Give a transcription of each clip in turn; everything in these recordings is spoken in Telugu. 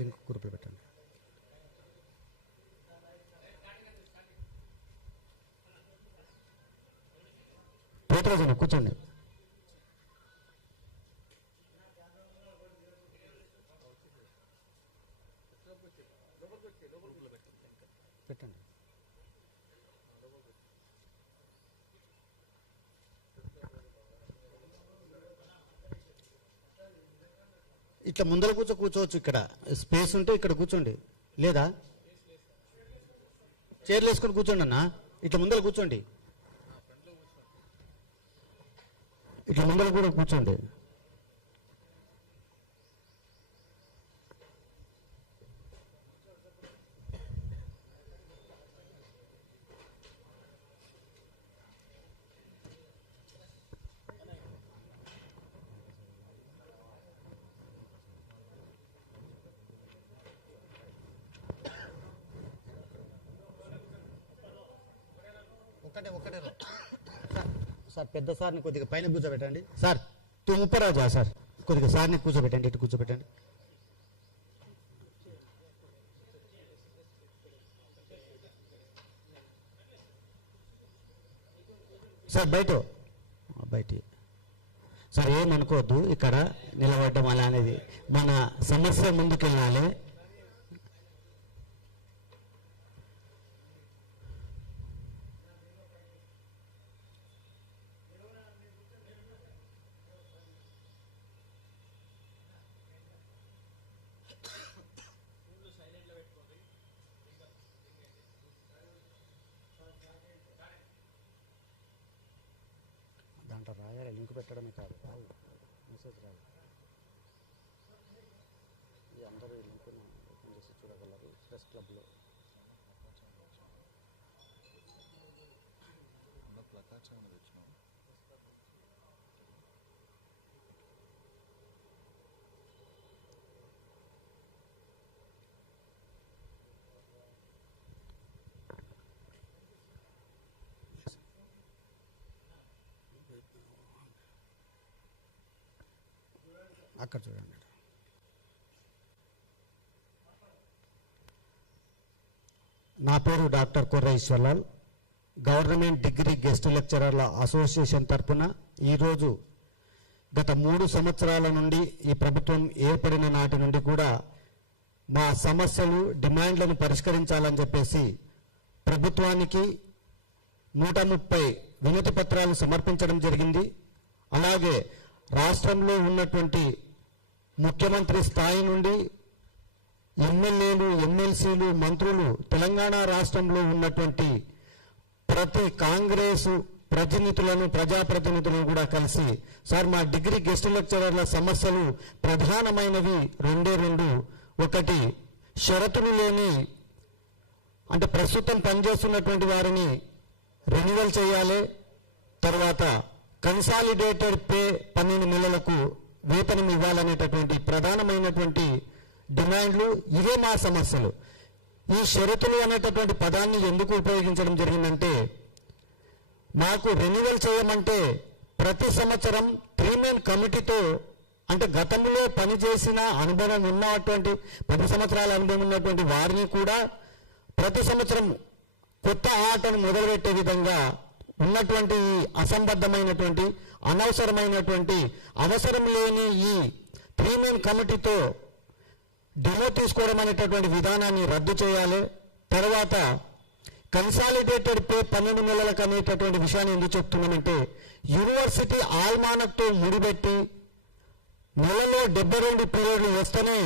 లింక్ గ్రూప్లో పెట్టండి. పోతరాజు కూర్చోండి. పెట్టండి. ఇట్లా ముందర కూర్చోవచ్చు. ఇక్కడ స్పేస్ ఉంటే ఇక్కడ కూర్చోండి. లేదా చైర్లు వేసుకొని కూర్చోండి అన్న. ఇట్లా ముందర కూర్చోండి. ఇట్లా ముందర కూడా కూర్చోండి. ఒకటే సార్, పెద్ద సార్ని కొద్దిగా పైన కూర్చోబెట్టండి. సార్ ముప్పరాజా సార్, కొద్దిగా సార్ని కూర్చోబెట్టండి. ఇటు కూర్చోబెట్టండి. సార్ బయట సార్ ఏమనుకోవద్దు. ఇక్కడ నిలబడ్డం అలా అనేది మన సమస్య ముందుకెళ్ళాలి. దాంట్లో రాయాలి, లింక్ పెట్టడమే కాదు, మెసేజ్ రాయాలి. అందరూ ఈ లింక్ను ఓపెన్ చేసి చూడగలరు. ప్రెస్ క్లబ్లో అక్కడ చూడండి. నా పేరు డాక్టర్ కొర్ర Ishwarlal. Government degree guest లెక్చరర్ల association తరఫున ఈరోజు గత 3 సంవత్సరాల నుండి ఈ ప్రభుత్వం ఏర్పడిన నాటి నుండి కూడా మా సమస్యలు, డిమాండ్లను పరిష్కరించాలని చెప్పేసి ప్రభుత్వానికి 130 వినతి పత్రాలు సమర్పించడం జరిగింది. అలాగే రాష్ట్రంలో ఉన్నటువంటి ముఖ్యమంత్రి స్థాయి నుండి ఎమ్మెల్యేలు, ఎమ్మెల్సీలు, మంత్రులు, తెలంగాణ రాష్ట్రంలో ఉన్నటువంటి ప్రతి కాంగ్రెసు ప్రజాప్రతినిధులను కూడా కలిసి సార్ మా డిగ్రీ గెస్ట్ లెక్చరర్ల సమస్యలు ప్రధానమైనవి రెండు. ఒకటి, షరతులు లేని అంటే ప్రస్తుతం పనిచేస్తున్నటువంటి వారిని రెన్యువల్ చేయాలి. తర్వాత కన్సాలిడేటెడ్ పే 12 నెలలకు వేతనం ఇవ్వాలనేటటువంటి ప్రధానమైనటువంటి డిమాండ్లు. ఇవే మా సమస్యలు. ఈ షరతులు అనేటటువంటి పదాన్ని ఎందుకు ఉపయోగించడం జరిగిందంటే, మాకు రెన్యువల్ చేయమంటే ప్రతి సంవత్సరం 3-man కమిటీతో అంటే గతంలో పనిచేసిన అనుభవం ఉన్నటువంటి 10 సంవత్సరాల అనుభవం ఉన్నటువంటి వారిని కూడా ప్రతి సంవత్సరం కొత్త ఆటను మొదలుపెట్టే విధంగా ఉన్నటువంటి అసంబద్ధమైనటువంటి, అనవసరమైనటువంటి, అవసరం లేని ఈ 3-man కమిటీతో డెమో తీసుకోవడం అనేటటువంటి విధానాన్ని రద్దు చేయాలి. తర్వాత కన్సాలిడేటెడ్ పే 12 నెలలకు అనేటటువంటి విషయాన్ని ఎందుకు చెప్తున్నామంటే, యూనివర్సిటీ ఆల్మానక్తో ముడిపెట్టి నెలలో 72 పీరియడ్లు వస్తేనే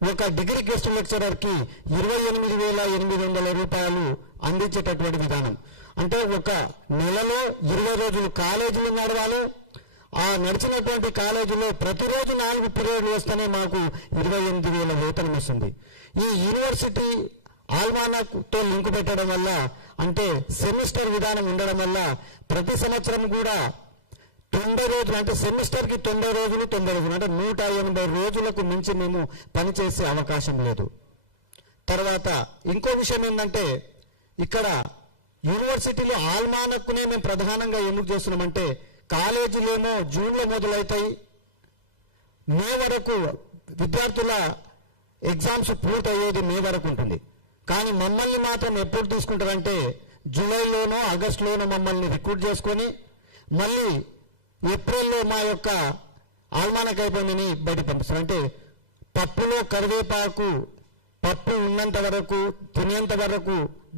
ఒక డిగ్రీ గెస్ట్ లెక్చరర్కి 28,800 రూపాయలు అందించేటటువంటి విధానం. అంటే ఒక నెలలో 20 రోజులు కాలేజీలు నడవాలి. ఆ నడిచినటువంటి కాలేజీలో ప్రతిరోజు 4 పీరియడ్లు వస్తేనే మాకు 28,000 వేతనం వస్తుంది. ఈ యూనివర్సిటీ ఆల్మానక్తో లింక్ పెట్టడం వల్ల అంటే సెమిస్టర్ విధానం ఉండడం వల్ల ప్రతి సంవత్సరం కూడా 90 రోజులు అంటే సెమిస్టర్కి 90 రోజులు అంటే 180 రోజులకు మించి మేము పనిచేసే అవకాశం లేదు. తర్వాత ఇంకో విషయం ఏంటంటే, ఇక్కడ యూనివర్సిటీలో ఆల్మానక్కునే మేము ప్రధానంగా ఎందుకు చేస్తున్నామంటే, కాలేజీలేమో జూన్లో మొదలవుతాయి, మే వరకు విద్యార్థుల ఎగ్జామ్స్ పూర్తయ్యేది మే వరకు ఉంటుంది. కానీ మమ్మల్ని మాత్రం ఎప్పుడు తీసుకుంటారంటే జూలైలోనో ఆగస్టులోనో మమ్మల్ని రిక్రూట్ చేసుకొని మళ్ళీ ఏప్రిల్లో మా యొక్క ఆల్మానకైపోయిందని బయట పంపిస్తారు. అంటే పప్పులో కరివేపాకు పప్పు ఉన్నంత వరకు తినేంత వరకు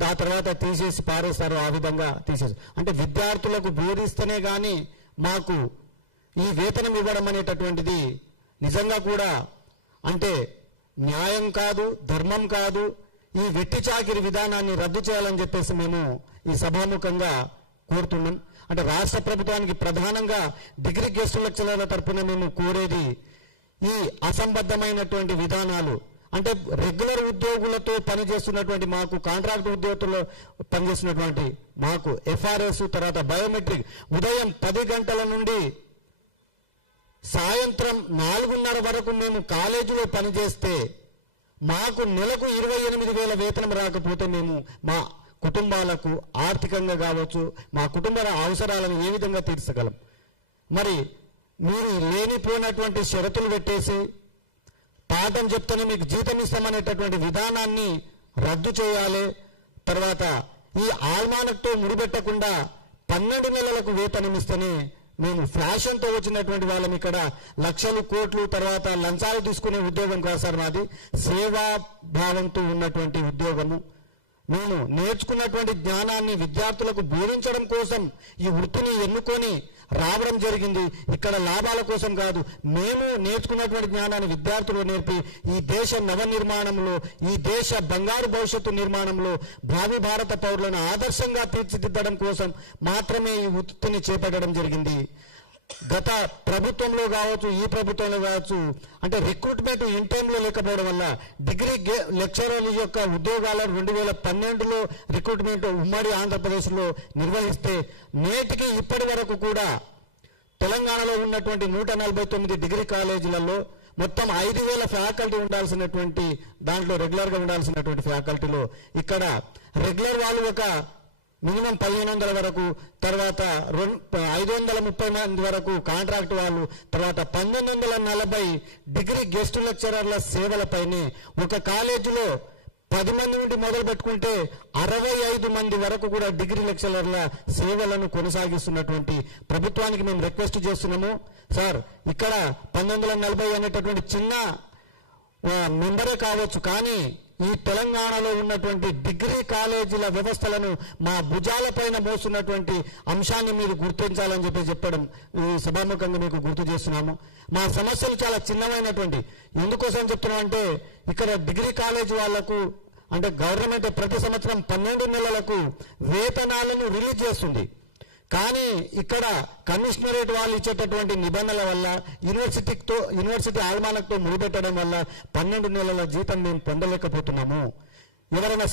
ఆ తర్వాత తీసేసి పారేస్తారు. ఆ విధంగా తీసేసి అంటే విద్యార్థులకు బోధిస్తేనే కానీ మాకు ఈ వేతనం ఇవ్వడం అనేటటువంటిది నిజంగా కూడా అంటే న్యాయం కాదు, ధర్మం కాదు. ఈ వెట్టి చాకిరి విధానాన్ని రద్దు చేయాలని చెప్పేసి మేము ఈ సభాముఖంగా కోరుతున్నాం. అంటే రాష్ట్ర ప్రభుత్వానికి ప్రధానంగా డిగ్రీ గెస్ట్ లెక్చరర్ల తరఫున మేము కోరేది ఈ అసంబద్ధమైనటువంటి విధానాలు అంటే రెగ్యులర్ ఉద్యోగులతో పనిచేస్తున్నటువంటి మాకు కాంట్రాక్ట్ ఉద్యోగులతో పనిచేస్తున్నటువంటి మాకు ఎఫ్ఆర్ఎస్ తర్వాత బయోమెట్రిక్ ఉదయం 10 గంటల నుండి సాయంత్రం 4:30 వరకు మేము కాలేజీలో పనిచేస్తే మాకు నెలకు 28,000 వేతనం రాకపోతే మేము మా కుటుంబాలకు ఆర్థికంగా కావచ్చు మా కుటుంబ అవసరాలను ఏ విధంగా తీర్చగలం? మరి మీరు లేనిపోయినటువంటి షరతులు పెట్టేసి పాఠం చెప్తేనే మీకు జీతం ఇస్తామనేటటువంటి విధానాన్ని రద్దు చేయాలి. తర్వాత ఈ ఆల్మానక్తో ముడిపెట్టకుండా 12 నెలలకు వేతనం ఇస్తేనే మేము ఫ్యాషన్తో వచ్చినటువంటి వాళ్ళం ఇక్కడ లక్షలు కోట్లు తర్వాత లంచాలు తీసుకునే ఉద్యోగం కాదు సార్ మాది. సేవాభావంతో ఉన్నటువంటి ఉద్యోగము. మేము నేర్చుకున్నటువంటి జ్ఞానాన్ని విద్యార్థులకు బోధించడం కోసం ఈ వృత్తిని ఎన్నుకొని రావడం జరిగింది. ఇక్కడ లాభాల కోసం కాదు. మేము నేర్చుకున్నటువంటి జ్ఞానాన్ని విద్యార్థులు నేర్పి ఈ దేశ నవనిర్మాణంలో ఈ దేశ బంగారు భవిష్యత్తు నిర్మాణంలో భావి భారత పౌరులను ఆదర్శంగా తీర్చిదిద్దడం కోసం మాత్రమే ఈ వృత్తిని చేపట్టడం జరిగింది. గత ప్రభుత్వంలో కావచ్చు ఈ ప్రభుత్వంలో కావచ్చు అంటే రిక్రూట్మెంట్ ఇన్ టైంలో లేకపోవడం వల్ల డిగ్రీ లెక్చరర్ల యొక్క ఉద్యోగాలను 2012లో రిక్రూట్మెంట్ ఉమ్మడి ఆంధ్రప్రదేశ్లో నిర్వహిస్తే నేటికి ఇప్పటి వరకు కూడా తెలంగాణలో ఉన్నటువంటి 149 డిగ్రీ కాలేజీలలో మొత్తం 5,000 ఫ్యాకల్టీ ఉండాల్సినటువంటి దాంట్లో రెగ్యులర్గా ఉండాల్సినటువంటి ఫ్యాకల్టీలో ఇక్కడ రెగ్యులర్ వాళ్ళు ఒక మినిమం 1,500 వరకు తర్వాత 530 మంది వరకు కాంట్రాక్ట్ వాళ్ళు తర్వాత 1940 డిగ్రీ గెస్ట్ లెక్చరర్ల సేవలపైనే ఒక కాలేజీలో 10 మంది నుండి మొదలు పెట్టుకుంటే 65 మంది వరకు కూడా డిగ్రీ లెక్చరర్ల సేవలను కొనసాగిస్తున్నటువంటి ప్రభుత్వానికి మేము రిక్వెస్ట్ చేస్తున్నాము. సార్ ఇక్కడ 1940 అనేటటువంటి చిన్న మెంబరే కావచ్చు కానీ ఈ తెలంగాణలో ఉన్నటువంటి డిగ్రీ కాలేజీల వ్యవస్థలను మా భుజాలపైన మోస్తున్నటువంటి అంశాన్ని మీరు గుర్తించాలని చెప్పడం ఈ సభాముఖంగా మీకు గుర్తు చేస్తున్నాము. మా సమస్యలు చాలా చిన్నమైనటువంటి ఎందుకోసం చెప్తున్నామంటే ఇక్కడ డిగ్రీ కాలేజీ వాళ్లకు అంటే గవర్నమెంట్ ప్రతి సంవత్సరం 12 నెలలకు వేతనాలను రిలీజ్ చేస్తుంది. కానీ ఇక్కడ కమిషనరేట్ వాళ్ళు ఇచ్చేటటువంటి నిబంధనల వల్ల యూనివర్సిటీ ఆల్మానక్తో ముడిపెట్టడం వల్ల 12 నెలల జీతం మేము పొందలేకపోతున్నాము. ఎవరైనా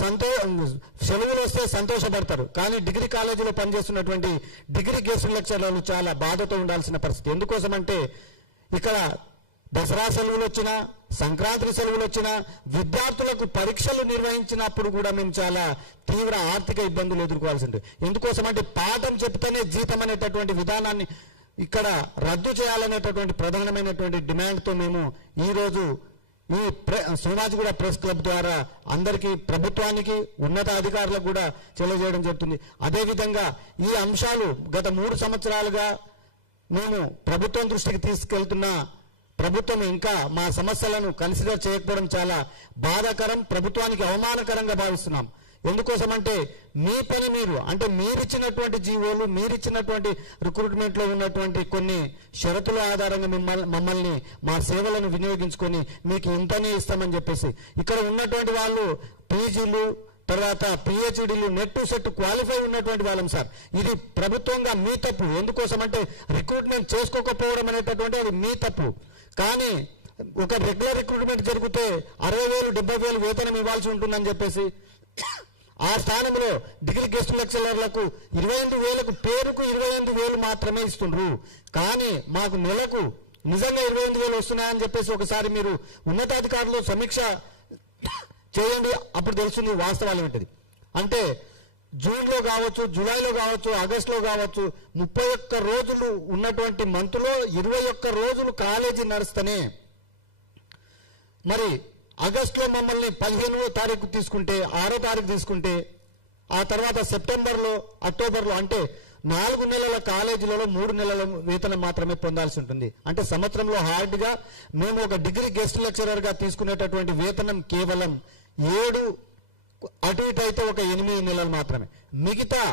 సెలవులు వస్తే సంతోషపడతారు కానీ డిగ్రీ కాలేజీలో పనిచేస్తున్నటువంటి డిగ్రీ గెస్ట్ లెక్చరర్లు చాలా బాధతో ఉండాల్సిన పరిస్థితి. ఎందుకోసం అంటే ఇక్కడ దసరా సెలవులు వచ్చినా సంక్రాంతి సెలవులు వచ్చినా విద్యార్థులకు పరీక్షలు నిర్వహించినప్పుడు కూడా మేము చాలా తీవ్ర ఆర్థిక ఇబ్బందులు ఎదుర్కోవాల్సి ఉంటుంది. ఎందుకోసం అంటే పాఠం చెప్తేనే జీతం అనేటటువంటి విధానాన్ని ఇక్కడ రద్దు చేయాలనేటటువంటి ప్రధానమైనటువంటి డిమాండ్తో మేము ఈరోజు ఈ సోమాజిగూడ ప్రెస్ క్లబ్ ద్వారా అందరికీ ప్రభుత్వానికి ఉన్నత అధికారులకు కూడా తెలియజేయడం జరుగుతుంది. అదేవిధంగా ఈ అంశాలు గత 3 సంవత్సరాలుగా మేము ప్రభుత్వం దృష్టికి తీసుకెళ్తున్న ప్రభుత్వం ఇంకా మా సమస్యలను కన్సిడర్ చేయకపోవడం చాలా బాధాకరం, ప్రభుత్వానికి అవమానకరంగా భావిస్తున్నాం. ఎందుకోసం అంటే మీ పని మీరు అంటే మీరిచ్చినటువంటి జీవోలు మీరిచ్చినటువంటి రిక్రూట్మెంట్లో ఉన్నటువంటి కొన్ని షరతుల ఆధారంగా మమ్మల్ని మా సేవలను వినియోగించుకొని మీకు ఇంతనే ఇస్తామని చెప్పేసి ఇక్కడ ఉన్నటువంటి వాళ్ళు పీజీలు తర్వాత పిహెచ్డీలు నెట్ సెట్ క్వాలిఫై ఉన్నటువంటి వాళ్ళం సార్. ఇది ప్రభుత్వంగా మీ తప్పు. ఎందుకోసం అంటే రిక్రూట్మెంట్ చేసుకోకపోవడం అనేటటువంటి అది మీ తప్పు. కానీ ఒక రెగ్యులర్ రిక్రూట్మెంట్ జరిగితే 60,000 70,000 వేతనం ఇవ్వాల్సి ఉంటుందని చెప్పేసి ఆ స్థానంలో డిగ్రీ గెస్ట్ లెక్చరర్లకు 28,000కు పేరుకు 28,000 మాత్రమే ఇస్తుండ్రు. కానీ మాకు నెలకు నిజంగా 28,000 వస్తున్నాయని చెప్పేసి ఒకసారి మీరు ఉన్నతాధికారులు సమీక్ష చేయండి, అప్పుడు తెలుస్తుంది వాస్తవాలు ఏంటిది. అంటే జూన్లో కావచ్చు జూలైలో కావచ్చు ఆగస్టులో కావచ్చు 31 రోజులు ఉన్నటువంటి మంత్లో 21 రోజులు కాలేజీ నడుస్తేనే మరి ఆగస్టులో మమ్మల్ని 15వ తారీఖు తీసుకుంటే 6వ తారీఖు తీసుకుంటే ఆ తర్వాత సెప్టెంబర్లో అక్టోబర్లో అంటే 4 నెలల కాలేజీలలో 3 నెలల వేతనం మాత్రమే పొందాల్సి ఉంటుంది. అంటే సంవత్సరంలో హార్డ్గా మేము ఒక డిగ్రీ గెస్ట్ లెక్చరర్గా తీసుకునేటటువంటి వేతనం కేవలం 7 అటు ఇటు అయితే ఒక 8 నెలలు మాత్రమే. మిగతా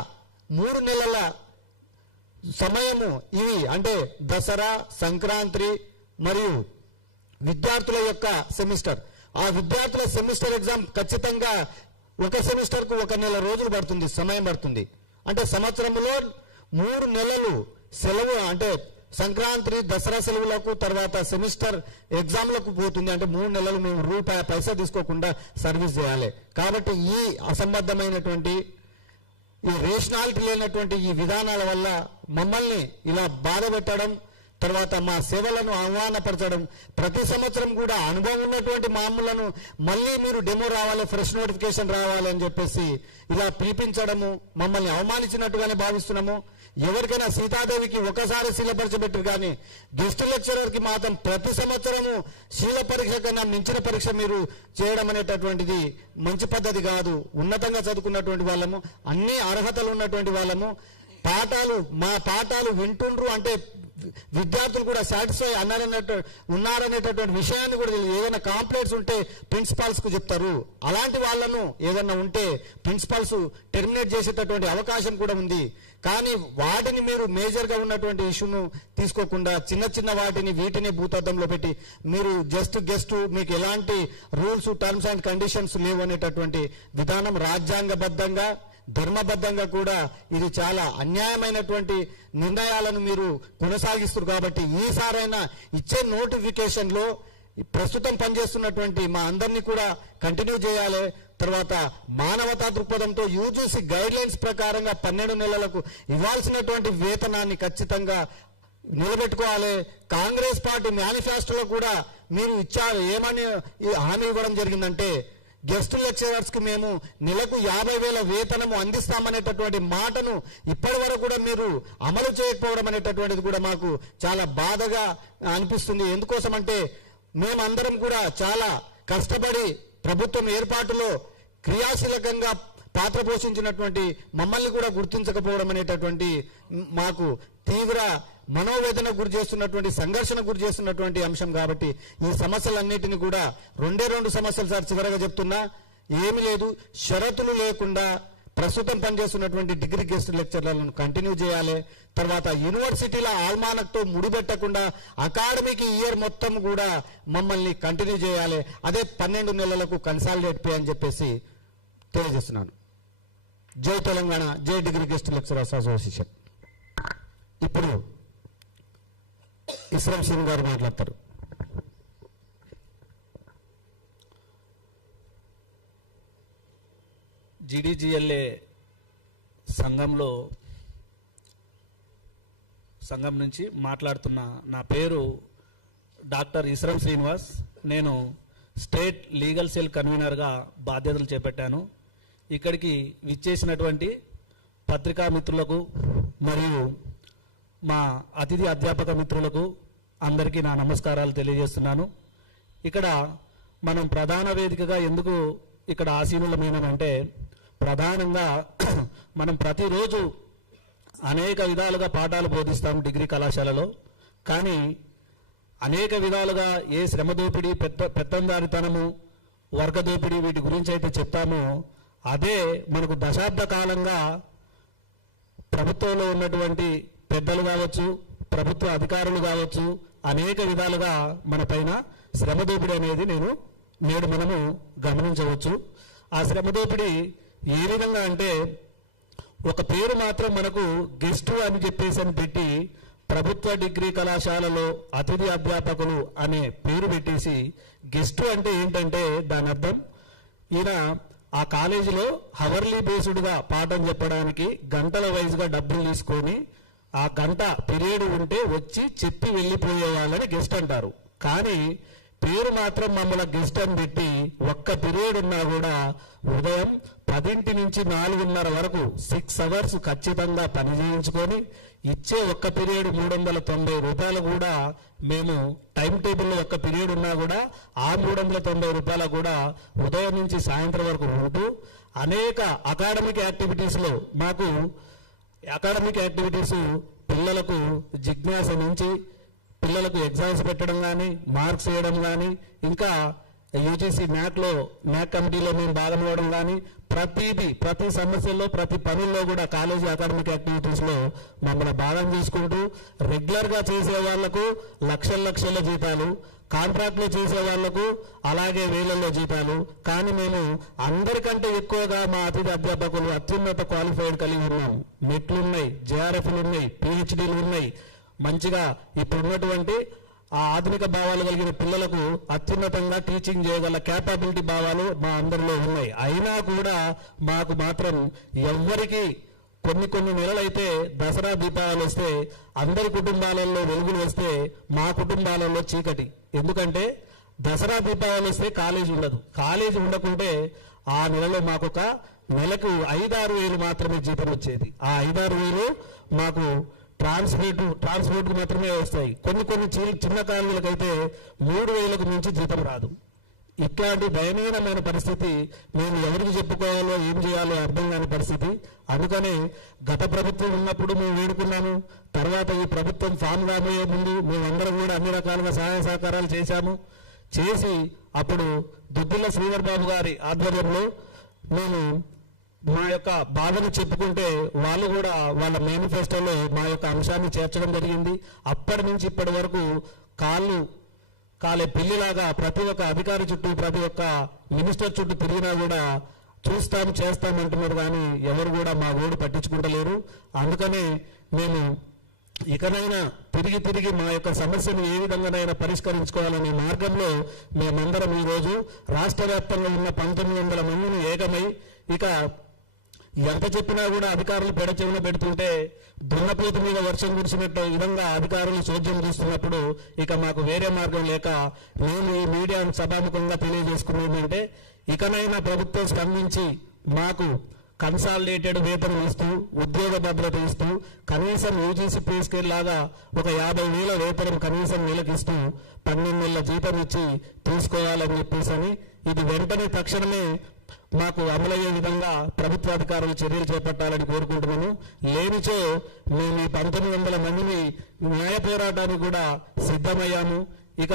3 నెలల సమయము ఇవి అంటే దసరా, సంక్రాంతి మరియు విద్యార్థుల యొక్క సెమిస్టర్. ఆ విద్యార్థుల సెమిస్టర్ ఎగ్జామ్ ఖచ్చితంగా ఒక సెమిస్టర్కు 1 నెల రోజులు పడుతుంది, సమయం పడుతుంది. అంటే సంవత్సరంలో 3 నెలలు సెలవు అంటే సంక్రాంతి, దసరా సెలవులకు తర్వాత సెమిస్టర్ ఎగ్జామ్లకు పోతుంది. అంటే 3 నెలలు మేము రూపాయి పైసా తీసుకోకుండా సర్వీస్ చేయాలి. కాబట్టి ఈ అసంబద్ధమైనటువంటి ఈ రేషనాలిటీ లేనటువంటి ఈ విధానాల వల్ల మమ్మల్ని ఇలా బాధ పెట్టడం, తర్వాత మా సేవలను ఆహ్వానపరచడం, ప్రతి సంవత్సరం కూడా అనుభవం ఉన్నటువంటి మామూలను మళ్ళీ మీరు డెమో రావాలి, ఫ్రెష్ నోటిఫికేషన్ రావాలి అని చెప్పేసి ఇలా పిలిపించడము మమ్మల్ని అవమానించినట్టుగానే భావిస్తున్నాము. ఎవరికైనా సీతాదేవికి ఒకసారి శీలపరచబెట్టారు కానీ గెస్ట్ లెక్చరర్కి మాత్రం ప్రతి సంవత్సరము శీల పరీక్ష కన్నా మించిన పరీక్ష మీరు చేయడం అనేటటువంటిది మంచి పద్ధతి కాదు. ఉన్నతంగా చదువుకున్నటువంటి వాళ్ళము, అన్ని అర్హతలు ఉన్నటువంటి వాళ్ళము, మా పాఠాలు వింటుండ్రు అంటే విద్యార్థులు కూడా సాటిస్ఫై ఉన్నారనేటటువంటి విషయాన్ని కూడా ఏదైనా కాంప్లైంట్స్ ఉంటే ప్రిన్సిపాల్స్ కు చెప్తారు. అలాంటి వాళ్ళను ఏదైనా ఉంటే ప్రిన్సిపాల్స్ టెర్మినేట్ చేసేటటువంటి అవకాశం కూడా ఉంది. కానీ వాటిని మీరు మేజర్గా ఉన్నటువంటి ఇష్యూను తీసుకోకుండా చిన్న చిన్న వీటిని భూతద్దంలో పెట్టి మీరు గెస్ట్ మీకు ఎలాంటి రూల్స్, టర్మ్స్ అండ్ కండిషన్స్ లేవు అనేటటువంటి విధానం రాజ్యాంగబద్ధంగా, ధర్మబద్ధంగా కూడా ఇది చాలా అన్యాయమైనటువంటి నిర్ణయాలను మీరు కొనసాగిస్తారు. కాబట్టి ఈసారైనా ఇచ్చే నోటిఫికేషన్లో ప్రస్తుతం పనిచేస్తున్నటువంటి మా అందరినీ కూడా కంటిన్యూ చేయాలి. తర్వాత మానవతా దృక్పథంతో యూజీసీ గైడ్ లైన్స్ ప్రకారంగా 12 నెలలకు ఇవ్వాల్సినటువంటి వేతనాన్ని ఖచ్చితంగా నిలబెట్టుకోవాలి. కాంగ్రెస్ పార్టీ మేనిఫెస్టోలో కూడా మీరు ఇచ్చారు, ఏమని హామీ ఇవ్వడం జరిగిందంటే గెస్ట్ లెక్చరర్స్ కి మేము నెలకు 50,000 వేతనము అందిస్తామనేటటువంటి మాటను ఇప్పటి వరకు కూడా మీరు అమలు చేయకపోవడం అనేటటువంటిది కూడా మాకు చాలా బాధగా అనిపిస్తుంది. ఎందుకోసం అంటే మేమందరం కూడా చాలా కష్టపడి ప్రభుత్వం ఏర్పాటులో క్రియాశీలకంగా పాత్ర పోషించినటువంటి మమ్మల్ని కూడా గుర్తించకపోవడం అనేటటువంటి మాకు తీవ్ర మనోవేదన గురి చేస్తున్నటువంటి, సంఘర్షణ గురి చేస్తున్నటువంటి అంశం. కాబట్టి ఈ సమస్యలన్నిటిని కూడా 2 సమస్యలు సార్ చివరగా చెప్తున్నా, ఏమీ లేదు, షరతులు లేకుండా ప్రస్తుతం పనిచేస్తున్నటువంటి డిగ్రీ గెస్ట్ లెక్చర్లను కంటిన్యూ చేయాలి. తర్వాత యూనివర్సిటీల ఆల్మానక్తో ముడిపెట్టకుండా అకాడమిక్ ఇయర్ మొత్తం కూడా మమ్మల్ని కంటిన్యూ చేయాలి. అదే 12 నెలలకు కన్సాలిడేట్ పే అని చెప్పేసి తెలియజేస్తున్నాను. జై తెలంగాణ, జై డిగ్రీ గెస్ట్ లెక్చరర్స్ అసోసియేషన్. ఇప్పుడు ఇస్రాం సింగ్ గారు మాట్లాడతారు. జీడీజీఎల్ఏ సంఘం నుంచి మాట్లాడుతున్న నా పేరు డాక్టర్ ఇస్రాం శ్రీనివాస్. నేను స్టేట్ లీగల్ సెల్ కన్వీనర్గా బాధ్యతలు చేపట్టాను. ఇక్కడికి విచ్చేసినటువంటి పత్రికా మిత్రులకు మరియు మా అతిథి అధ్యాపక మిత్రులకు అందరికీ నా నమస్కారాలు తెలియజేస్తున్నాను. ఇక్కడ మనం ప్రధాన వేదికగా ఎందుకు ఇక్కడ ఆసీనులమైనామంటే, ప్రధానంగా మనం ప్రతిరోజు అనేక విధాలుగా పాఠాలు బోధిస్తాం డిగ్రీ కళాశాలలో. కానీ అనేక విధాలుగా ఏ శ్రమ దోపిడీ, పెత్తందారితనము, వర్గ దోపిడీ వీటి గురించి అయితే చెప్తామో, అదే మనకు దశాబ్ద కాలంగా ప్రభుత్వంలో ఉన్నటువంటి పెద్దలు కావచ్చు, ప్రభుత్వ అధికారులు కావచ్చు, అనేక విధాలుగా మన పైన శ్రమ దోపిడీ అనేది నేడు మనము గమనించవచ్చు. ఆ శ్రమ దోపిడీ ఏ విధంగా అంటే, ఒక పేరు మాత్రం మనకు గెస్ట్ అని చెప్పేసి అని పెట్టి ప్రభుత్వ డిగ్రీ కళాశాలలో అతిథి అధ్యాపకులు అనే పేరు పెట్టేసి, గెస్ట్ అంటే ఏంటంటే దాని అర్థం ఈయన ఆ కాలేజీలో హవర్లీ బేస్డ్గా పాఠం చెప్పడానికి గంటల వైజ్గా డబ్బులు తీసుకొని ఆ గంట పీరియడ్ ఉంటే వచ్చి చెప్పి వెళ్ళిపోయే వాళ్ళని గెస్ట్ అంటారు. కానీ పేరు మాత్రం మమ్మల్ని గెస్ట్ అని పెట్టి ఒక్క పీరియడ్ ఉన్నా కూడా ఉదయం 10 నుంచి 4:30 వరకు 6 అవర్స్ ఖచ్చితంగా పని చేయించుకొని ఇచ్చే ఒక్క పీరియడ్ 390 రూపాయలు కూడా మేము టైం టేబుల్లో ఒక్క పీరియడ్ ఉన్నా కూడా ఆ 390 రూపాయలు కూడా ఉదయం నుంచి సాయంత్రం వరకు ఉంటూ అనేక అకాడమిక్ యాక్టివిటీస్లో మాకు అకాడమిక్ యాక్టివిటీస్ పిల్లలకు జిజ్ఞాస నుంచి పిల్లలకు ఎగ్జామ్స్ పెట్టడం కానీ మార్క్స్ వేయడం కానీ ఇంకా యూజీసీ న్యాక్ కమిటీలో మేము భాగం అవ్వడం కానీ ప్రతి సమస్యల్లో ప్రతి పనుల్లో కూడా కాలేజీ అకాడమిక్ యాక్టివిటీస్లో మమ్మల్ని భాగం తీసుకుంటూ రెగ్యులర్గా చేసే వాళ్లకు లక్షల జీతాలు, కాంట్రాక్ట్లో చేసే వాళ్లకు అలాగే వేలల్లో జీతాలు. కానీ మేము అందరికంటే ఎక్కువగా మా అతిథి అధ్యాపకులు అత్యున్నత క్వాలిఫైడ్ కలిగి ఉన్నాం. మెట్లున్నాయి, జేఆర్ఎఫ్లు ఉన్నాయి, పిహెచ్డీలు ఉన్నాయి. మంచిగా ఇప్పుడున్నటువంటి ఆ ఆధునిక భావాలు కలిగిన పిల్లలకు అత్యున్నతంగా టీచింగ్ చేయగల క్యాపబిలిటీ భావాలు మా అందరిలో ఉన్నాయి. అయినా కూడా మాకు మాత్రం ఎవ్వరికి కొన్ని నెలలైతే దసరా దీపావళి వస్తే అందరి కుటుంబాలలో వెలుగులు వస్తే మా కుటుంబాలలో చీకటి. ఎందుకంటే దసరా దీపావళి వస్తే కాలేజీ ఉండదు. కాలేజీ ఉండకుంటే ఆ నెలలో మాకొక నెలకు 5-6 వేలు మాత్రమే జీతం వచ్చేది. ఆ 5-6 వేలు మాకు ట్రాన్స్పోర్ట్ మాత్రమే వస్తాయి. కొన్ని చిన్న కాలేజీలకైతే 3,000కు మించి జీతం రాదు. ఇట్లాంటి దయనీయమైన పరిస్థితి మేము ఎవరికి చెప్పుకోవాలో ఏం చేయాలో అర్థం కాని పరిస్థితి. అందుకనే గత ప్రభుత్వం ఉన్నప్పుడు మేము వేడుకున్నాము. తర్వాత ఈ ప్రభుత్వం ఫామ్ కాబోయే ముందు మేమందరం కూడా అన్ని రకాలుగా సహాయ సహకారాలు చేసి అప్పుడు దుద్దిల్ల శ్రీధర్ బాబు గారి ఆధ్వర్యంలో మేము మా యొక్క బాధను చెప్పుకుంటే వాళ్ళు కూడా వాళ్ళ మేనిఫెస్టోలో మా యొక్క అంశాన్ని చేర్చడం జరిగింది. అప్పటి నుంచి ఇప్పటి వరకు కాలే పెళ్లిలాగా ప్రతి ఒక్క అధికారి చుట్టూ ప్రతి ఒక్క మినిస్టర్ చుట్టూ తిరిగినా కూడా చేస్తాం అంటున్నారు. కానీ ఎవరు కూడా మా ఓడి పట్టించుకుంటలేరు. అందుకనే మేము ఇకనైనా తిరిగి మా యొక్క సమస్యను ఏ విధంగానైనా పరిష్కరించుకోవాలనే మార్గంలో మేమందరం ఈరోజు రాష్ట్ర వ్యాప్తంగా ఉన్న 1900 మందిని ఏకమై ఇక ఎంత చెప్పినా కూడా అధికారులు పెడచెవిన పెడుతుంటే దున్నపోతు మీద వర్షం కురిసినట్టు విధంగా అధికారులు చోద్యం చూస్తున్నప్పుడు ఇక మాకు వేరే మార్గం లేక మేము ఈ మీడియాను సభాముఖంగా తెలియజేసుకునేదంటే ఇకనైనా ప్రభుత్వం స్పందించి మాకు కన్సాలిడేటెడ్ వేతనం ఇస్తూ ఉద్యోగ భద్రత ఇస్తూ కనీసం యూజీసీ పే స్కేల్ లాగా ఒక 50,000 వేతనం కనీసం నెలకు ఇస్తూ 12 నెలల జీతం ఇచ్చి తీసుకోవాలని చెప్పేసి ఇది వెంటనే తక్షణమే మాకు అమలయ్యే విధంగా ప్రభుత్వాధికారులు చర్యలు చేపట్టాలని కోరుకుంటున్నాను. లేనిచో మేము ఈ 1900 మందిని న్యాయ పోరాటానికి కూడా సిద్ధమయ్యాము. ఇక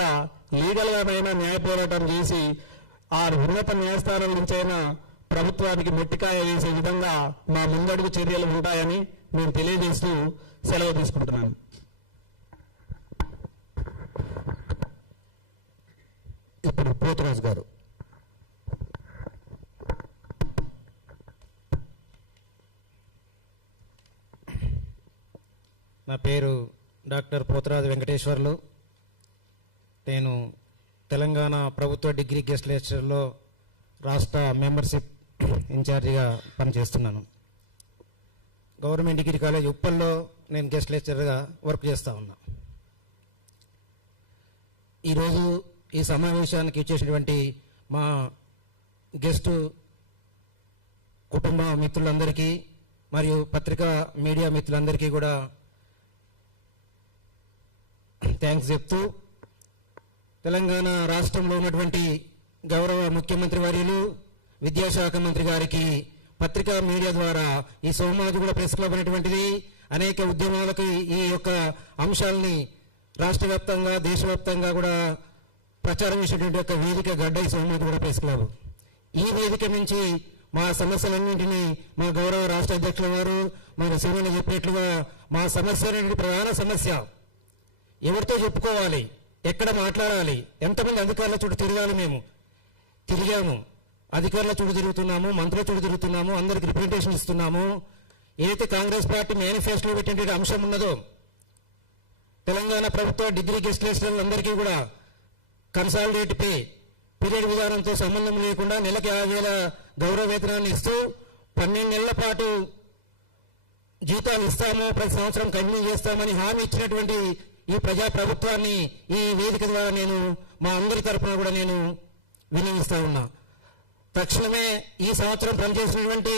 లీగల్గానైనా న్యాయ పోరాటం చేసి ఆ ఉన్నత న్యాయస్థానం నుంచైనా ప్రభుత్వానికి మొట్టికాయ వేసే విధంగా మా ముందడుగు చర్యలు ఉంటాయని నేను తెలియజేస్తూ సెలవు తీసుకుంటున్నాను. ఇప్పుడు పోతురాజు గారు. నా పేరు డాక్టర్ పోతురాజు వెంకటేశ్వర్లు. నేను తెలంగాణ ప్రభుత్వ డిగ్రీ గెస్ట్ లెక్చరర్లో రాష్ట్ర మెంబర్షిప్ ఇన్ఛార్జిగా పనిచేస్తున్నాను. గవర్నమెంట్ డిగ్రీ కాలేజ్ ఉప్పల్లో నేను గెస్ట్ లెక్చరర్గా వర్క్ చేస్తూ ఉన్నా. ఈరోజు ఈ సమావేశానికి ఇచ్చేసినటువంటి మా గెస్టు కుటుంబ మిత్రులందరికీ మరియు పత్రికా మీడియా మిత్రులందరికీ కూడా థ్యాంక్స్ చెప్తూ తెలంగాణ రాష్ట్రంలో ఉన్నటువంటి గౌరవ ముఖ్యమంత్రి వర్యులు విద్యాశాఖ మంత్రి గారికి పత్రికా మీడియా ద్వారా ఈ సోమాజిగూడ ప్రెస్ క్లబ్ అనేటువంటిది అనేక ఉద్యమాలకు ఈ యొక్క అంశాలని రాష్ట్ర వ్యాప్తంగా దేశవ్యాప్తంగా కూడా ప్రచారం చేసేటువంటి యొక్క వేదిక గడ్డ ఈ సోమాజిగూడ ప్రెస్ క్లబ్. ఈ వేదిక నుంచి మా సమస్యలన్నింటినీ మా గౌరవ రాష్ట్ర అధ్యక్షుల వారు మన సీనియర్లు చెప్పినట్లుగా మా సమస్య అనేది ప్రధాన సమస్య. ఎవరితో చెప్పుకోవాలి, ఎక్కడ మాట్లాడాలి, ఎంతమంది అధికారుల చుట్టూ తిరగాలి. మేము తిరిగాము, అధికారుల చుట్టూ తిరుగుతున్నాము, మంత్రుల చుట్టూ తిరుగుతున్నాము, అందరికి రిప్రజెంటేషన్ ఇస్తున్నాము. ఏదైతే కాంగ్రెస్ పార్టీ మేనిఫెస్టోలో పెట్టిన అంశం ఉన్నదో తెలంగాణ ప్రభుత్వ డిగ్రీ గెస్ట్ లెక్చరర్లందరికీ కూడా కన్సాలిడేట్ పే పీరియడ్ విధానంతో సంబంధం లేకుండా నెలకు 50,000 గౌరవ వేతనాన్ని ఇస్తూ 12 నెలల పాటు జీతాలు ఇస్తాము, ప్రతి సంవత్సరం కంటిన్యూ చేస్తామని హామీ ఇచ్చినటువంటి ఈ ప్రజా ప్రభుత్వాన్ని ఈ వేదిక ద్వారా నేను మా అందరి తరఫున కూడా నేను వినియోగిస్తా ఉన్నా. తక్షణమే ఈ సంవత్సరం పనిచేసినటువంటి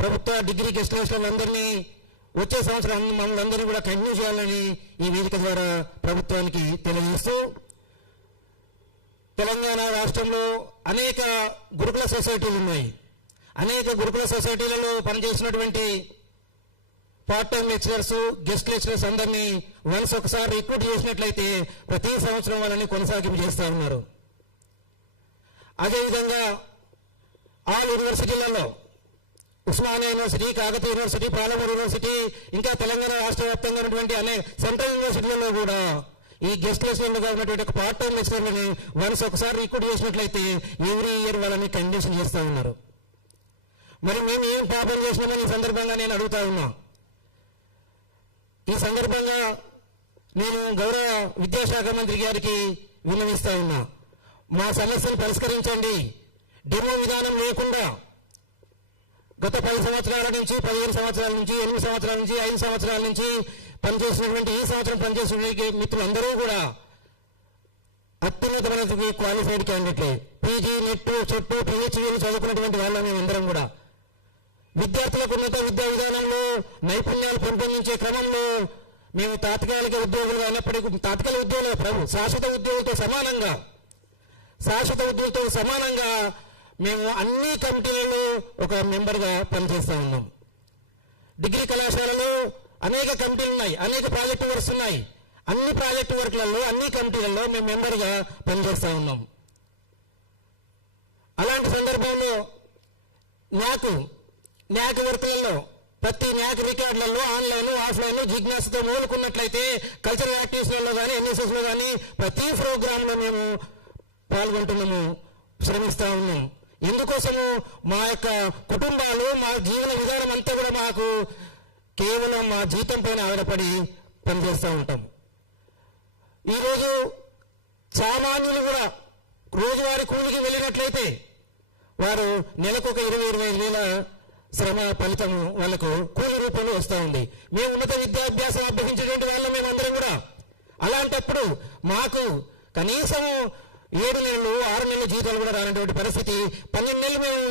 ప్రభుత్వ డిగ్రీ గెస్ట్ లెక్చరర్లందరినీ వచ్చే సంవత్సరం మమ్మల్ని అందరినీ కూడా కంటిన్యూ చేయాలని ఈ వేదిక ద్వారా ప్రభుత్వానికి తెలియజేస్తూ, తెలంగాణ రాష్ట్రంలో అనేక గురుకుల సొసైటీలు ఉన్నాయి. అనేక గురుకుల సొసైటీలలో పనిచేసినటువంటి part time lecturers, guest lecturers అందరినీ వన్స్ ఒకసారి రిక్రూట్ చేసినట్లయితే ప్రతి సంవత్సరం వాళ్ళని కొనసాగింపు చేస్తూ ఉన్నారు. అదేవిధంగా ఆల్ యూనివర్సిటీలలో Osmania university, Kakatiya university, Palamuru university, ఇంకా తెలంగాణ రాష్ట్ర వ్యాప్తంగా ఉన్నటువంటి అనేక సెంట్రల్ యూనివర్సిటీలలో కూడా ఈ గెస్ట్ లెక్చరర్లుగా ఉన్నటువంటి ఒక పార్ట్ టైం లెక్చరర్లని వన్స్ ఒకసారి రిక్రూట్ చేసినట్లయితే ఎవ్రీ ఇయర్ వాళ్ళని కండిషన్ చేస్తూ ఉన్నారు. మరి మేము ఏం పాపం చేసినామని ఈ సందర్భంగా నేను అడుగుతా ఉన్నా. ఈ సందర్భంగా నేను గౌరవ విద్యాశాఖ మంత్రి గారికి విన్నవిస్తా ఉన్నా, మా సమస్యను పరిష్కరించండి. డెమో విధానం లేకుండా గత 10 సంవత్సరాల నుంచి, 15 సంవత్సరాల నుంచి, 8 సంవత్సరాల నుంచి, 5 సంవత్సరాల నుంచి పనిచేసినటువంటి, ఈ సంవత్సరం పనిచేసిన మిత్రులందరూ కూడా అత్యున్నతమైన క్వాలిఫైడ్ క్యాండిడేట్లే. పీజీ, నెట్, చెట్టు, పిహెచ్డీలు చదువుకున్నటువంటి వాళ్ళ మేమందరం కూడా విద్యార్థులకు ఉన్నత విద్యా విధానంలో నైపుణ్యాలు పెంపొందించే క్రమంలో మేము తాత్కాలిక ఉద్యోగులుగా అయినప్పటికీ, తాత్కాలిక ఉద్యోగులు శాశ్వత ఉద్యోగులతో సమానంగా మేము అన్ని కమిటీలలో ఒక మెంబర్గా పనిచేస్తూ ఉన్నాం. డిగ్రీ కళాశాలలో అనేక కమిటీలు ఉన్నాయి, అనేక ప్రాజెక్టు వర్క్స్ ఉన్నాయి. అన్ని ప్రాజెక్టు వర్క్లలో, అన్ని కమిటీలలో మేము మెంబర్గా పనిచేస్తూ ఉన్నాం. అలాంటి సందర్భంలో న్యాక్ వర్క్లలో ప్రతి న్యాక్ రికార్డులలో ఆన్లైన్, ఆఫ్లైన్ జిజ్ఞాసతో మూలుకున్నట్లయితే కల్చరల్ యాక్టివిటీస్లలో కానీ, ఎన్ఎస్ఎస్లో కానీ ప్రతి ప్రోగ్రాంలో మేము పాల్గొంటున్నాము, శ్రమిస్తూ ఉన్నాం. ఎందుకోసము? మా యొక్క కుటుంబాలు, మా జీవన విధానం అంతా కూడా మాకు కేవలం మా జీతం పైన ఆధారపడి పనిచేస్తూ ఉంటాం. ఈరోజు సామాన్యులు కూడా రోజువారీ కూలికి వెళ్ళినట్లయితే వారు నెలకు ఒక 20-25 వేల శ్రమ ఫలితము వాళ్ళకు కూలి రూపంలో వస్తూ ఉంది. మేము ఉన్నత విద్యాభ్యాసం అభ్యసించేటువంటి వాళ్ళం మేమందరం కూడా. అలాంటప్పుడు మాకు కనీసం 7 నెలలు 6 నెలల జీతాలు కూడా రానటువంటి పరిస్థితి. 12 నెలలు మేము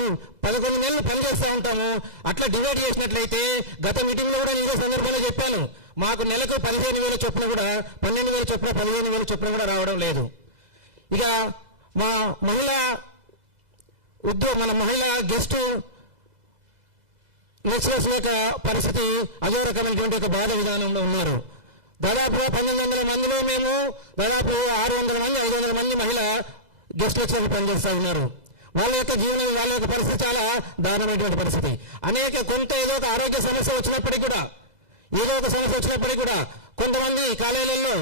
11 నెలలు పనిచేస్తూ ఉంటాము. అట్లా డివైడ్ చేసినట్లయితే గత మీటింగ్లో కూడా ఇదే సందర్భంలో చెప్పాను, మాకు నెలకు 15,000 చొప్పున కూడా, 12,000 చొప్పున, 15,000 చొప్పున కూడా రావడం లేదు. ఇక మన మహిళా గెస్ట్ లెక్చరర్స్ యొక్క పరిస్థితి అదే రకమైనటువంటి ఒక బాధ విధానంలో ఉన్నారు. దాదాపు 1900 మందిలో మేము దాదాపు 600 మంది 500 మంది మహిళా గెస్ట్ లెక్చరర్లు పనిచేస్తూ ఉన్నారు. వాళ్ళ యొక్క పరిస్థితి చాలా దారుణమైనటువంటి పరిస్థితి. కొంత ఏదో ఒక ఆరోగ్య సమస్య వచ్చినప్పటికీ కూడా కొంతమంది కాలేజీలలో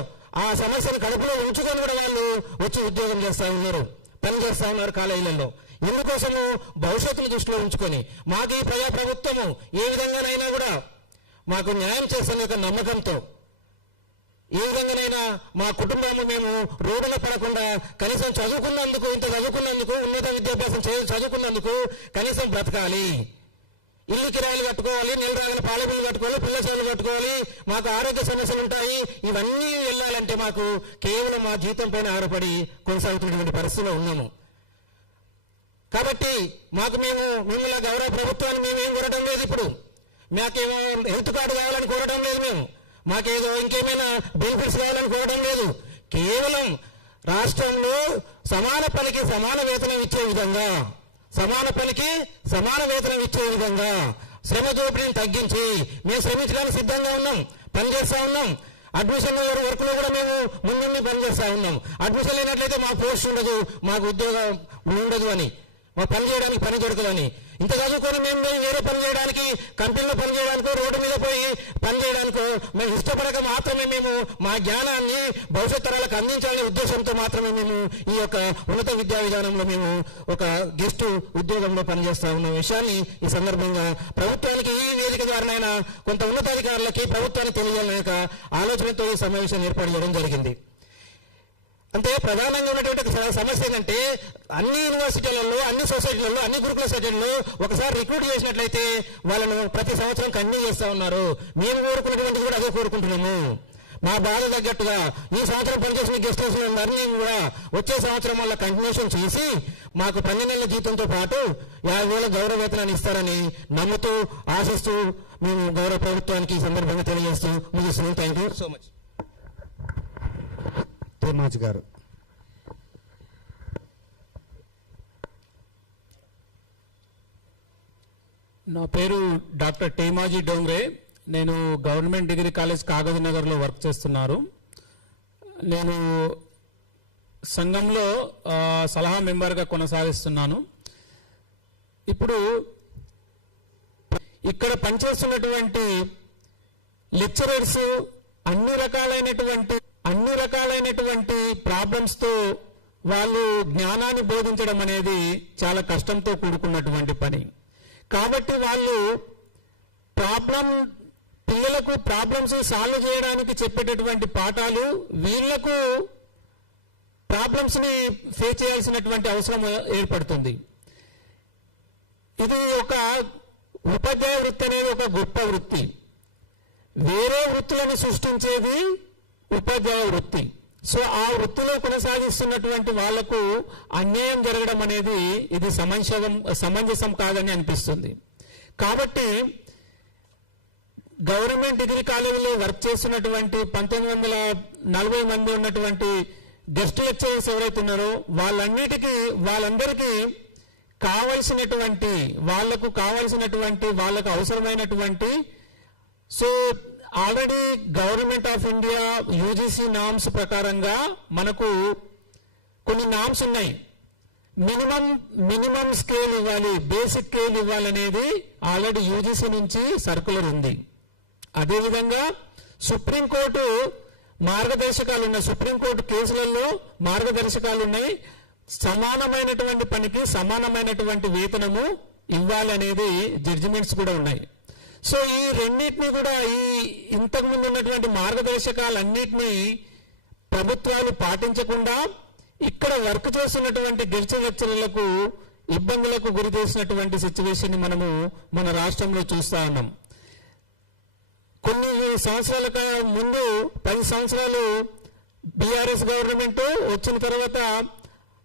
ఆ సమస్యను కడుపులో ఉంచుకొని కూడా వాళ్ళు వచ్చి ఉద్యోగం చేస్తూ ఉన్నారు, పనిచేస్తూ ఉన్నారు కాలేజీలలో. ఎందుకోసము? భవిష్యత్తును దృష్టిలో ఉంచుకొని మాకు ఈ ప్రజాప్రభుత్వము ఏ విధంగానైనా కూడా మాకు న్యాయం చేస్తున్న యొక్క నమ్మకంతో, ఏ విధంగానైనా మా కుటుంబము మేము రోడ్డున పడకుండా కనీసం చదువుకున్నందుకు, ఉన్నత విద్యాభ్యాసం చదువుకున్నందుకు కనీసం బ్రతకాలి. ఇల్లు కిరాయిలు కట్టుకోవాలి, నీళ్ళు రాగిన పాలబీలు కట్టుకోవాలి, పిల్ల చేతులు కట్టుకోవాలి, మాకు ఆరోగ్య సమస్యలు ఉంటాయి. ఇవన్నీ వెళ్ళాలంటే మాకు కేవలం మా జీతం పైన ఆధారపడి కొనసాగుతున్నటువంటి పరిస్థితిలో ఉన్నాము. కాబట్టి మిమ్మల్ని గౌరవ ప్రభుత్వాన్ని మేమేం కోరడం లేదు. ఇప్పుడు మాకేమో హెల్త్ కార్డు కావాలని కోరడం లేదు, మేము మాకేదో ఇంకేమైనా బెనిఫిట్స్ కావాలని కోరడం లేదు. కేవలం రాష్ట్రంలో సమాన పనికి సమాన వేతనం ఇచ్చే విధంగా శ్రమ దోపిడీని తగ్గించి మేము శ్రమించడానికి సిద్ధంగా ఉన్నాం, పనిచేస్తా ఉన్నాం. అడ్మిషన్ వర్క్లో కూడా మేము ముందుండి పనిచేస్తా ఉన్నాం. అడ్మిషన్ లేనట్లయితే మా పోస్ట్ ఉండదు, మాకు ఉద్యోగం ఉండదు అని, మా పని చేయడానికి పని దొరకదని. ఇంత చదువుకొని మేము వేరే పని చేయడానికి, కంపెనీలో పని చేయడానికో, రోడ్డు మీద పోయి పని చేయడానికో మేము ఇష్టపడక మాత్రమే మేము మా జ్ఞానాన్ని భవిష్యత్ తరాలకు అందించాలనే ఉద్దేశంతో మాత్రమే మేము ఈ యొక్క ఉన్నత విద్యా విధానంలో మేము ఒక గెస్ట్ ఉద్యోగంలో పనిచేస్తా ఉన్న విషయాన్ని ఈ సందర్భంగా ప్రభుత్వానికి ఈ వేదిక ద్వారానైనా కొంత ఉన్నతాధికారులకి ప్రభుత్వానికి తెలియాలనే ఆలోచనతో ఈ సమావేశం ఏర్పాటు చేయడం జరిగింది. అంటే ప్రధానంగా ఉన్నటువంటి సమస్య ఏంటంటే అన్ని యూనివర్సిటీలలో, అన్ని సొసైటీలలో, అన్ని గురుకుల సొసైటీలలో ఒకసారి రిక్రూట్ చేసినట్లయితే వాళ్ళను ప్రతి సంవత్సరం కంటిన్యూ చేస్తూ ఉన్నారు. మేము కోరుకున్నటువంటిది కూడా అదే కోరుకుంటున్నాము. మా బాధ తగ్గట్టుగా ఈ సంవత్సరం పనిచేసిన గెస్ట్ హౌస్లందరినీ కూడా వచ్చే సంవత్సరం వల్ల కంటిన్యూషన్ చేసి మాకు 12 నెలల జీతంతో పాటు 50,000 గౌరవ వేతనాన్ని ఇస్తారని నమ్ముతూ ఆశిస్తూ మేము గౌరవ ప్రభుత్వానికి ఈ సందర్భంగా తెలియజేస్తూ ముగిస్తున్నాం. Thank you so much. తేమాజ్ గారు. నా పేరు డాక్టర్ టేమాజీ డోంగ్రే. నేను గవర్నమెంట్ డిగ్రీ కాలేజ్ కాగజ్ నగర్లో వర్క్ చేస్తున్నారు. నేను సంఘంలో సలహా మెంబర్గా కొనసాగిస్తున్నాను. ఇప్పుడు ఇక్కడ పనిచేస్తున్నటువంటి లెక్చరర్స్ అన్ని రకాలైనటువంటి ప్రాబ్లమ్స్తో వాళ్ళు జ్ఞానాన్ని బోధించడం అనేది చాలా కష్టంతో కూడుకున్నటువంటి పని. కాబట్టి వాళ్ళు పిల్లలకు ప్రాబ్లమ్స్ సాల్వ్ చేయడానికి చెప్పేటటువంటి పాఠాలు వీళ్లకు ప్రాబ్లమ్స్ని ఫేస్ చేయాల్సినటువంటి అవసరం ఏర్పడుతుంది. ఇది ఒక ఉపాధ్యాయ వృత్తి అనేది ఒక గొప్ప వృత్తి. వేరే వృత్తులను సృష్టించేది ఉపాధ్యాయ వృత్తి. సో ఆ వృత్తిలో కొనసాగిస్తున్నటువంటి వాళ్లకు అన్యాయం జరగడం అనేది ఇది సమంజసం కాదని అనిపిస్తుంది. కాబట్టి గవర్నమెంట్ డిగ్రీ కాలేజీలో వర్క్ చేస్తున్నటువంటి 1940 మంది ఉన్నటువంటి గెస్ట్ లెక్చరర్స్ ఎవరైతే ఉన్నారో వాళ్ళందరికీ వాళ్ళకు అవసరమైనటువంటి so already government of India UGC norms ప్రకారంగా మనకు కొన్ని నామ్స్ ఉన్నాయి. మినిమం స్కేల్ ఇవ్వాలి, బేసిక్ స్కేల్ ఇవ్వాలనేది ఆల్రెడీ యూజీసీ నుంచి సర్కులర్ ఉంది. అదేవిధంగా సుప్రీంకోర్టు మార్గదర్శకాలు ఉన్నాయి. సుప్రీంకోర్టు కేసులలో మార్గదర్శకాలు ఉన్నాయి. సమానమైనటువంటి పనికి సమానమైనటువంటి వేతనము ఇవ్వాలనేది జడ్జిమెంట్స్ కూడా ఉన్నాయి. సో ఈ రెండింటినీ కూడా ఇంతకుముందు ఉన్నటువంటి మార్గదర్శకాలన్నింటినీ ప్రభుత్వాలు పాటించకుండా ఇక్కడ వర్క్ చేస్తున్నటువంటి గెస్ట్ లెక్చరర్లకు ఇబ్బందులకు గురి చేసినటువంటి సిచ్యువేషన్ మనము మన రాష్ట్రంలో చూస్తా ఉన్నాం. కొన్ని సంవత్సరాల ముందు 10 సంవత్సరాలు బీఆర్ఎస్ గవర్నమెంట్ వచ్చిన తర్వాత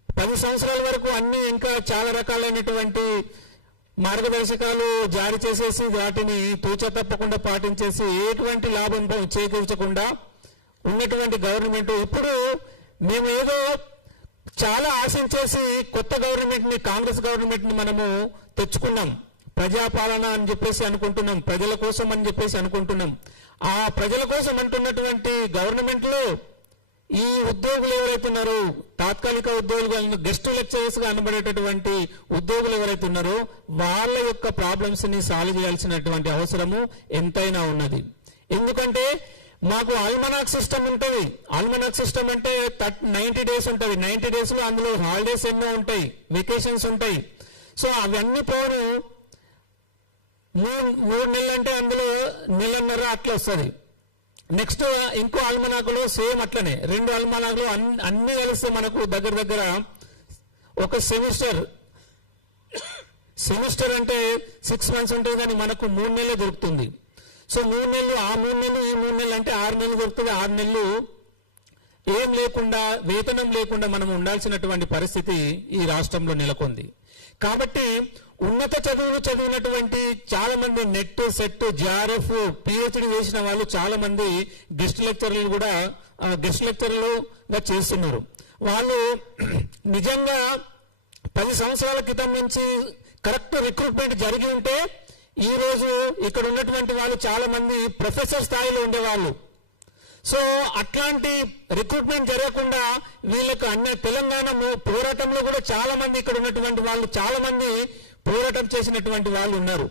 10 సంవత్సరాల వరకు అన్ని ఇంకా చాలా రకాలైనటువంటి మార్గదర్శకాలు జారీ చేసేసి వాటిని తూచా తప్పకుండా పాటించేసి ఎటువంటి లాభం చేకూర్చకుండా ఉన్నటువంటి గవర్నమెంట్ ఇప్పుడు మేము ఏదో చాలా ఆశించేసి కొత్త గవర్నమెంట్ని కాంగ్రెస్ గవర్నమెంట్ని మనము తెచ్చుకున్నాం. ప్రజాపాలన అని చెప్పేసి అనుకుంటున్నాం, ప్రజల కోసం అని చెప్పేసి అనుకుంటున్నాం. ఆ ప్రజల కోసం అంటున్నటువంటి గవర్నమెంట్లో ఈ ఉద్యోగులు ఎవరైతే ఉన్నారో తాత్కాలిక ఉద్యోగులు గెస్ట్ లెక్చరర్స్ గా అనబడేటటువంటి ఉద్యోగులు ఎవరైతే ఉన్నారో వాళ్ళ యొక్క ప్రాబ్లమ్స్ ని సాల్వ్ చేయాల్సినటువంటి అవసరము ఎంతైనా ఉన్నది. ఎందుకంటే మాకు ఆల్మనాక్ సిస్టమ్ ఉంటుంది. ఆల్మనాక్ సిస్టమ్ అంటే 90 డేస్ ఉంటుంది. 90 డేస్ లో అందులో హాలిడేస్ ఎన్నో ఉంటాయి, వెకేషన్స్ ఉంటాయి. సో అవన్నీ పోను 3 నెలలు అంటే అందులో 1.5 నెలలు అట్లా వస్తుంది. నెక్స్ట్ ఇంకో అల్మనాకులో సేమ్ అట్లనే 2 అల్మనాకులు అన్ని కలిస్తే మనకు దగ్గర ఒక సెమిస్టర్ అంటే 6 మంత్స్ ఉంటుంది, కానీ మనకు 3 నెలలు దొరుకుతుంది. సో 3 నెలలు ఈ 3 నెలలు అంటే 6 నెలలు దొరుకుతుంది. 6 నెలలు ఏం లేకుండా వేతనం లేకుండా మనం ఉండాల్సినటువంటి పరిస్థితి ఈ రాష్ట్రంలో నెలకొంది. కాబట్టి ఉన్నత చదువులు చదివినటువంటి చాలా మంది నెట్ సెట్ JRF PhD చేసిన వాళ్ళు చాలా మంది గెస్ట్ లెక్చరర్లుగా చేస్తున్నారు. వాళ్ళు నిజంగా 10 సంవత్సరాల క్రితం నుంచి కరెక్ట్ రిక్రూట్మెంట్ జరిగి ఉంటే ఈ రోజు ఇక్కడ ఉన్నటువంటి వాళ్ళు చాలా మంది ప్రొఫెసర్ స్థాయిలో ఉండేవాళ్ళు. సో అట్లాంటి రిక్రూట్మెంట్ జరగకుండా వీళ్ళకు తెలంగాణ పోరాటంలో కూడా చాలా మంది ఇక్కడ ఉన్నటువంటి వాళ్ళు చాలా మంది పోరాటం చేసినటువంటి వాళ్ళు ఉన్నారు.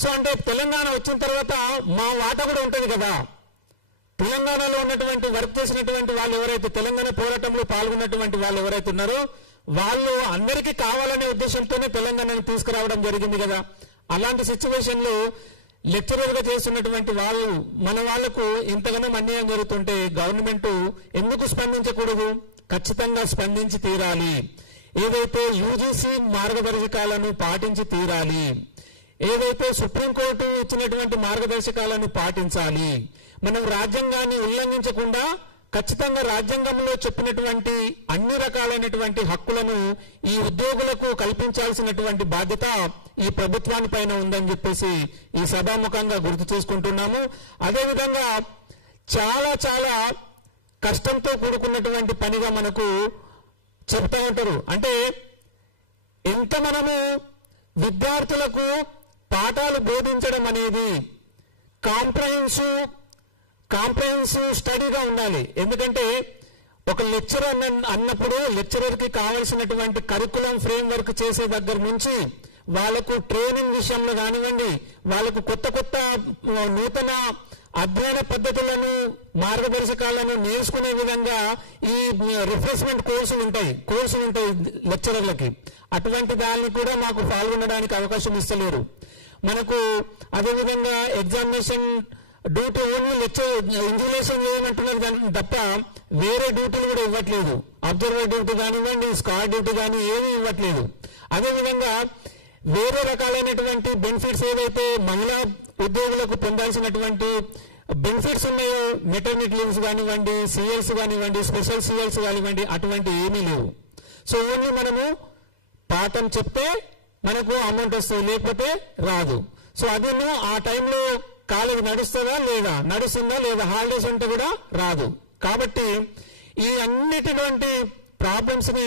సో అంటే తెలంగాణ వచ్చిన తర్వాత మా వాటా కూడా ఉంటుంది కదా. తెలంగాణలో ఉన్నటువంటి వర్క్ చేసినటువంటి వాళ్ళు ఎవరైతే తెలంగాణ పోరాటంలో పాల్గొన్నటువంటి వాళ్ళు ఎవరైతే ఉన్నారో వాళ్ళు అందరికీ కావాలనే ఉద్దేశంతోనే తెలంగాణను తీసుకురావడం జరిగింది కదా. అలాంటి సిచ్యువేషన్ లో లెక్చరర్ గా చేస్తున్నటువంటి వాళ్ళు మన వాళ్లకు ఇంతగానో అన్యాయం జరుగుతుంటే గవర్నమెంట్ ఎందుకు స్పందించకూడదు? ఖచ్చితంగా స్పందించి తీరాలి. ఏదైతే యూజీసీ మార్గదర్శకాలను పాటించి తీరాలి, ఏదైతే సుప్రీంకోర్టు ఇచ్చినటువంటి మార్గదర్శకాలను పాటించాలి. మనం రాజ్యాంగాన్ని ఉల్లంఘించకుండా ఖచ్చితంగా రాజ్యాంగంలో చెప్పినటువంటి అన్ని రకాలైనటువంటి హక్కులను ఈ ఉద్యోగులకు కల్పించాల్సినటువంటి బాధ్యత ఈ ప్రభుత్వాని పైన ఉందని చెప్పేసి ఈ సభాముఖంగా గుర్తు చేసుకుంటున్నాము. అదేవిధంగా చాలా చాలా కష్టంతో కూడుకున్నటువంటి పనిగా మనకు చెప్తా ఉంటారు. అంటే ఎంత మనము విద్యార్థులకు పాఠాలు బోధించడం అనేది కాంప్రహెన్సివ్ స్టడీగా ఉండాలి. ఎందుకంటే ఒక లెక్చరర్ అన్నప్పుడు లెక్చరర్కి కావాల్సినటువంటి కరికులం ఫ్రేమ్ వర్క్ చేసే దగ్గర నుంచి వాళ్ళకు ట్రైనింగ్ విషయంలో కానివ్వండి, వాళ్ళకు కొత్త కొత్త నూతన అధ్యయన పద్ధతులను మార్గదర్శకాలను నేర్చుకునే విధంగా ఈ రిఫ్రెష్మెంట్ కోర్సులు ఉంటాయి లెక్చరర్లకి. అటువంటి దాన్ని కూడా మాకు పాల్గొనడానికి అవకాశం ఇస్తలేరు. మనకు అదేవిధంగా ఎగ్జామినేషన్ డ్యూటీ ఓన్లీ ఇన్విజిలేషన్ చేయమంటున్నారు తప్ప వేరే డ్యూటీలు కూడా ఇవ్వట్లేదు. అబ్జర్వర్ డ్యూటీ కానివ్వండి, స్క్వాడ్ డ్యూటీ కానీ ఏమీ ఇవ్వట్లేదు. అదేవిధంగా వేరే రకాలైనటువంటి బెనిఫిట్స్ ఏవైతే మహిళా ఉద్యోగులకు పొందాల్సినటువంటి బెనిఫిట్స్ ఉన్నాయో, మెటర్నిటీ లీవ్స్ కానివ్వండి, సిఎల్స్ కానివ్వండి, స్పెషల్ సిఎల్స్ కానివ్వండి, అటువంటి ఏమీ లేవు. సో ఓన్లీ మనము పాఠం చెప్తే మనకు అమౌంట్ వస్తుంది, లేకపోతే రాదు. సో అదేను ఆ టైంలో కాలేజ్ నడుస్తుందా లేదా, హాలిడేస్ ఉంటే కూడా రాదు. కాబట్టి ఈ అన్నిటిటువంటి ప్రాబ్లమ్స్ ని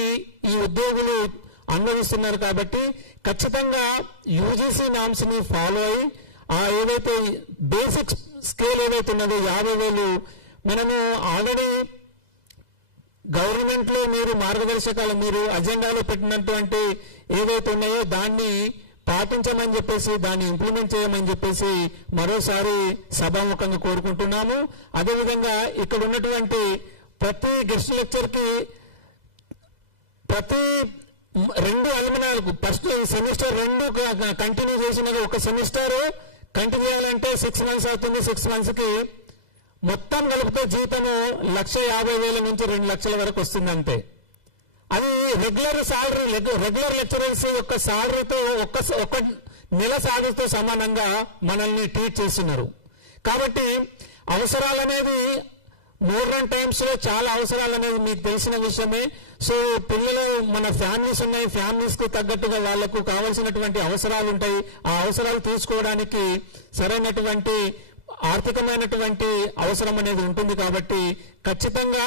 ఈ ఉద్యోగులు అనుభవిస్తున్నారు. కాబట్టి ఖచ్చితంగా యూజీసీ నామ్స్ ని ఫాలో అయ్యి ఆ ఏదైతే బేసిక్ స్కేల్ ఏదైతే ఉన్నదో 50,000 మనము ఆల్రెడీ గవర్నమెంట్ లో మీరు మార్గదర్శకాలు మీరు అజెండాలో పెట్టినటువంటి ఏవైతే ఉన్నాయో దాన్ని పాటించమని చెప్పేసి, దాన్ని ఇంప్లిమెంట్ చేయమని చెప్పేసి మరోసారి సభాముఖంగా కోరుకుంటున్నాము. అదేవిధంగా ఇక్కడ ఉన్నటువంటి ప్రతి గెస్ట్ లెక్చర్ కి ప్రతి 2 అల్మనాలకు ఫస్ట్ సెమిస్టర్ 2 కంటిన్యూ చేసినది ఒక సెమిస్టర్ కంటిన్యూ చేయాలంటే 6 months అవుతుంది. 6 months కి మొత్తం కలిపితే జీతము 1,50,000 నుంచి 2 లక్షల వరకు వస్తుంది అంతే. అది రెగ్యులర్ లెక్చరర్స్ యొక్క సాలరీతో ఒక నెల సాలరీతో సమానంగా మనల్ని ట్రీట్ చేస్తున్నారు. కాబట్టి అవసరాలు అనేది మోడర్న్ టైమ్స్ లో చాలా అవసరాలు అనేది మీకు తెలిసిన విషయమే. సో పిల్లలు మన ఫ్యామిలీస్ ఉన్నాయి, ఫ్యామిలీస్ కు తగ్గట్టుగా వాళ్లకు కావాల్సినటువంటి అవసరాలు ఉంటాయి. ఆ అవసరాలు తీసుకోవడానికి సరైనటువంటి ఆర్థికమైనటువంటి అవసరం అనేది ఉంటుంది. కాబట్టి ఖచ్చితంగా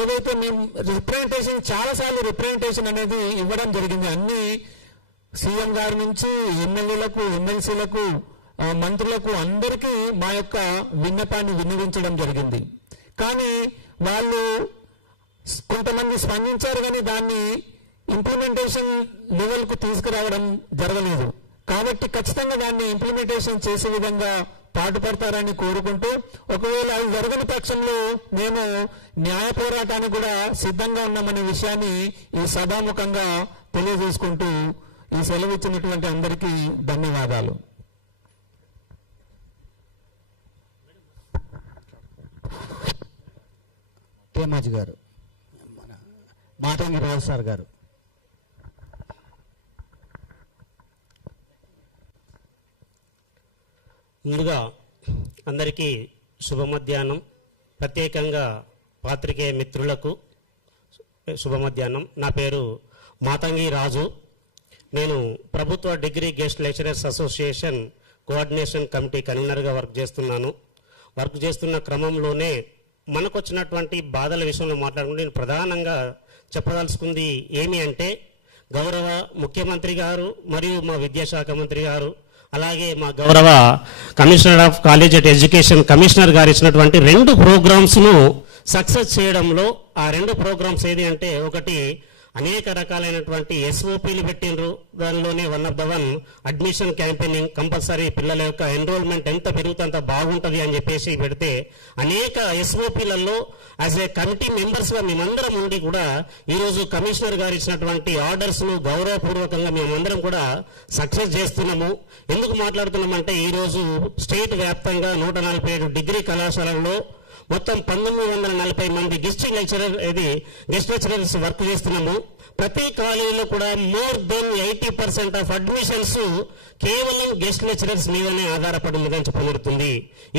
ఏదైతే మేము రిప్రజెంటేషన్ చాలాసార్లు రిప్రజెంటేషన్ అనేది ఇవ్వడం జరిగింది. అన్ని సీఎం గారి నుంచి ఎమ్మెల్యేలకు, ఎమ్మెల్సీలకు, మంత్రులకు అందరికీ మా యొక్క విన్నపాన్ని విన్నవించడం జరిగింది. కానీ వాళ్ళు కొంతమంది స్పందించారు, కానీ దాన్ని ఇంప్లిమెంటేషన్ లెవెల్కు తీసుకురావడం జరగలేదు. కాబట్టి ఖచ్చితంగా దాన్ని ఇంప్లిమెంటేషన్ చేసే విధంగా పాటుపడతారని కోరుకుంటూ, ఒకవేళ అది జరగని పక్షంలో మేము న్యాయ పోరాటానికి కూడా సిద్ధంగా ఉన్నామనే విషయాన్ని ఈ సభాముఖంగా తెలియజేసుకుంటూ ఈ సెలవు ఇచ్చినటువంటి అందరికీ ధన్యవాదాలు. తేమాజీ గారు, మాతంగి రాజు సార్ గారు. ముందుగా అందరికీ శుభ మధ్యాహ్నం. ప్రత్యేకంగా పాత్రికేయ మిత్రులకు శుభ మధ్యాహ్నం. నా పేరు మాతంగి రాజు. నేను ప్రభుత్వ degree guest lecturers association coordination committee కన్వీనర్గా వర్క్ చేస్తున్న క్రమంలోనే మనకు వచ్చినటువంటి బాధల విషయంలో మాట్లాడుకుంటే నేను ప్రధానంగా చెప్పదలుచుకుంది ఏమి అంటే, గౌరవ ముఖ్యమంత్రి గారు మరియు మా విద్యాశాఖ మంత్రి గారు, అలాగే మా గౌరవ commissioner of college education commissioner గారు ఇచ్చినటువంటి 2 ప్రోగ్రామ్స్ను సక్సెస్ చేయడంలో ఆ 2 ప్రోగ్రామ్స్ ఏది అంటే, ఒకటి అనేక రకాలైనటువంటి ఎస్ఓపీలు పెట్టినరు. దానిలోనే one of the one admission campaigning, compulsory పిల్లల యొక్క ఎన్రోల్మెంట్ ఎంత పెరుగుతే అంత బాగుంటుంది అని చెప్పేసి పెడితే, అనేక ఎస్ఓపీలలో యాజ్ ఏ కమిటీ మెంబర్స్గా మేమందరం ఉండి కూడా ఈరోజు కమిషనర్ గారు ఇచ్చినటువంటి ఆర్డర్స్ను గౌరవపూర్వకంగా మేమందరం కూడా సక్సెస్ చేస్తున్నాము. ఎందుకు మాట్లాడుతున్నామంటే, ఈరోజు స్టేట్ వ్యాప్తంగా 147 డిగ్రీ కళాశాలల్లో మొత్తం 1940 మంది గెస్ట్ లెక్చరర్స్ వర్క్ చేస్తున్నాము. ప్రతి కాలేజీలో కూడా మోర్ దెన్ 80% ఆఫ్ అడ్మిషన్స్ కేవలం గెస్ట్ లెక్చరర్స్ మీదనే ఆధారపడి ఉందని చెప్పబడుతుంది.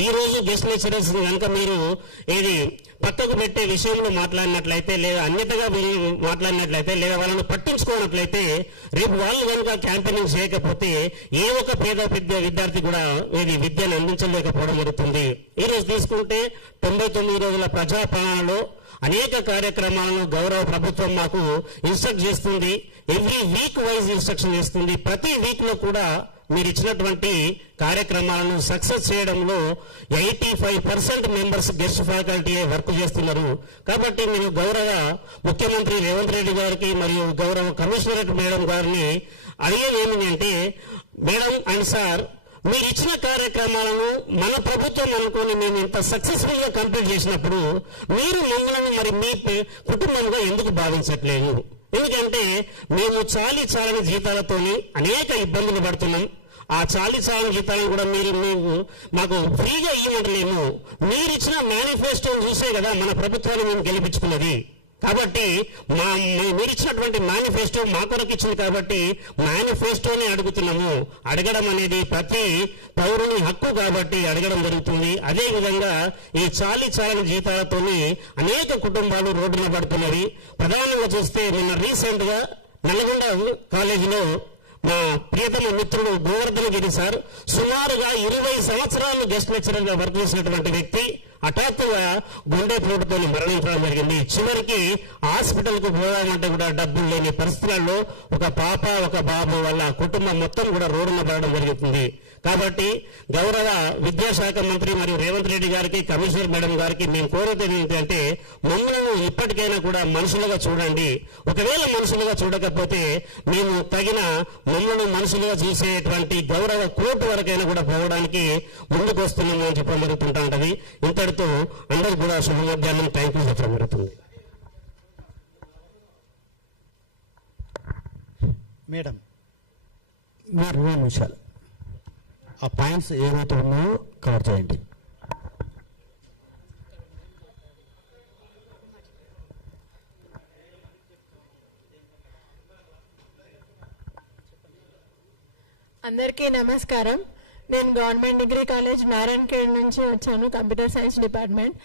ఈ రోజు గెస్ట్ లెక్చరర్స్ కనుక మీరు ఏది పక్కకు పెట్టే విషయంలో మాట్లాడినట్లయితే, లేదా అన్యతగా మాట్లాడినట్లయితే, లేదా వాళ్ళని పట్టించుకోనట్లయితే, రేపు వాళ్ళు కనుక క్యాంపెయినింగ్ చేయకపోతే ఏ ఒక్క పేద విద్యార్థి కూడా విద్యను అందించలేకపోవడం జరుగుతుంది. ఈ రోజు తీసుకుంటే 99 రోజుల ప్రజాపాలనలో అనేక కార్యక్రమాలను గౌరవ ప్రభుత్వం మాకు ఇన్స్ట్రక్ట్ చేస్తుంది. ఎవ్రీ వీక్ వైజ్ ఇన్స్ట్రక్షన్ చేస్తుంది. ప్రతి వీక్ లో కూడా మీరు ఇచ్చినటువంటి కార్యక్రమాలను సక్సెస్ చేయడంలో 85% మెంబర్స్ గెస్ట్ ఫ్యాకల్టీ వర్క్ చేస్తున్నారు. కాబట్టి నేను గౌరవ ముఖ్యమంత్రి రేవంత్ రెడ్డి గారికి మరియు గౌరవ కమిషనరేట్ మేడం గారిని అడిగేది ఏమిటంటే, మేడం అండ్ సార్, మీరు ఇచ్చిన కార్యక్రమాలను మన ప్రభుత్వం అనుకుని మేము ఇంత సక్సెస్ఫుల్ గా కంప్లీట్ చేసినప్పుడు మీరు మమ్మల్ని మరి మీ కుటుంబంగా ఎందుకు భావించట్లేదు? ఎందుకంటే మేము చాలని జీతాలతోని అనేక ఇబ్బందులు పడుతున్నాం. ఆ చాలని జీతాలను కూడా మీరు మాకు ఫ్రీగా ఇవ్వలేము. మీరు ఇచ్చిన మేనిఫెస్టో చూసే కదా మన ప్రభుత్వాన్ని మేము గెలిపించుకున్నది. కాబట్టి మీరు ఇచ్చినటువంటి మేనిఫెస్టో మా కొరకు ఇచ్చింది కాబట్టి మేనిఫెస్టోని అడుగుతున్నాము. అడగడం అనేది ప్రతి పౌరుని హక్కు కాబట్టి అడగడం జరుగుతుంది. అదేవిధంగా ఈ చాలని జీతాలతోని అనేక కుటుంబాలు రోడ్డున పడుతున్నవి. ప్రధానంగా చూస్తే నిన్న రీసెంట్ గా నల్గొండ కాలేజీలో మా ప్రియతమ మిత్రుడు గోవర్ధన్ గిరి సార్ సుమారుగా 20 సంవత్సరాలు గెస్ట్ లెక్చరర్ గా వర్క్ చేసినటువంటి వ్యక్తి హఠాత్తుగా గుండె పోటుతో మరణించడం జరిగింది. చివరికి హాస్పిటల్ కు పోదామంటే కూడా డబ్బులు లేని పరిస్థితులలో ఒక పాప ఒక బాబు వాళ్ళ కుటుంబం మొత్తం కూడా రోడ్డున పడడం జరుగుతుంది. కాబట్టి గౌరవ విద్యాశాఖ మంత్రి మరియు రేవంత్ రెడ్డి గారికి, కమిషనర్ మేడం గారికి మేము కోరేది ఏంటంటే, మమ్మల్ని ఇప్పటికైనా కూడా మనుషులుగా చూడండి. ఒకవేళ మనుషులుగా చూడకపోతే మేము తగిన మమ్మల్ని మనుషులుగా చూసేటువంటి గౌరవ కోర్టు వరకైనా కూడా పోవడానికి ముందుకు వస్తున్నాము అని చెప్పడం జరుగుతుంటా ఉంటది. ఇంతటితో అందరూ కూడా శుభ మధ్యాహ్నం. థ్యాంక్ యూ చెప్పడం జరుగుతుంది. మేడం, మీరు 2 నిమిషాలు ఆ పాయింట్స్ ఏవైతే ఉన్నాయో కవర్ చేయండి. అందరికీ నమస్కారం. నేను గవర్నమెంట్ డిగ్రీ కాలేజ్ నారాయణఖేడ్ నుంచి వచ్చాను, కంప్యూటర్ సైన్స్ డిపార్ట్మెంట్.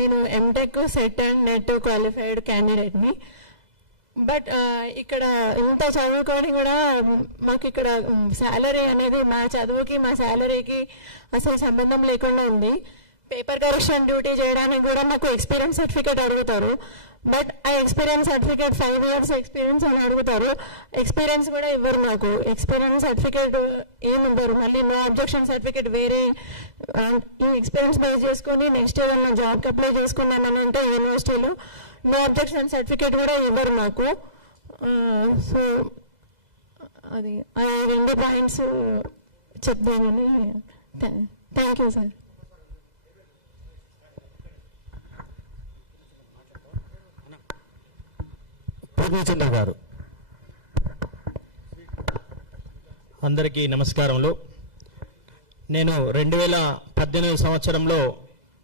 నేను MTech, SET and NET qualified క్యాండిడేట్ని. బట్ ఇక్కడ ఇంత చదువుకొని కూడా మాకు ఇక్కడ శాలరీ అనేది మా చదువుకి మా శాలరీకి అసలు సంబంధం లేకుండా ఉంది. పేపర్ కరెక్షన్ డ్యూటీ చేయడానికి కూడా మాకు ఎక్స్పీరియన్స్ సర్టిఫికేట్ అడుగుతారు. బట్ ఆ ఎక్స్పీరియన్స్ సర్టిఫికేట్ 5 years ఎక్స్పీరియన్స్ అని అడుగుతారు. ఎక్స్పీరియన్స్ కూడా ఇవ్వరు మాకు. ఎక్స్పీరియన్స్ సర్టిఫికేట్ ఏమి ఇవ్వరు. మళ్ళీ నో అబ్జెక్షన్ సర్టిఫికేట్ వేరే ఈ ఎక్స్పీరియన్స్ బేస్ చేసుకొని నెక్స్ట్ ఏదన్నా జాబ్కి అప్లై చేసుకున్నామని అంటే యూనివర్సిటీలో నో అబ్జెక్షన్ సర్టిఫికేట్ కూడా ఇవ్వరు మాకు. సో అది 2 పాయింట్స్ చెప్దామని. Thank you sir. పూర్ణచంద్ర గారు. అందరికీ నమస్కారములు. నేను 2018 సంవత్సరంలో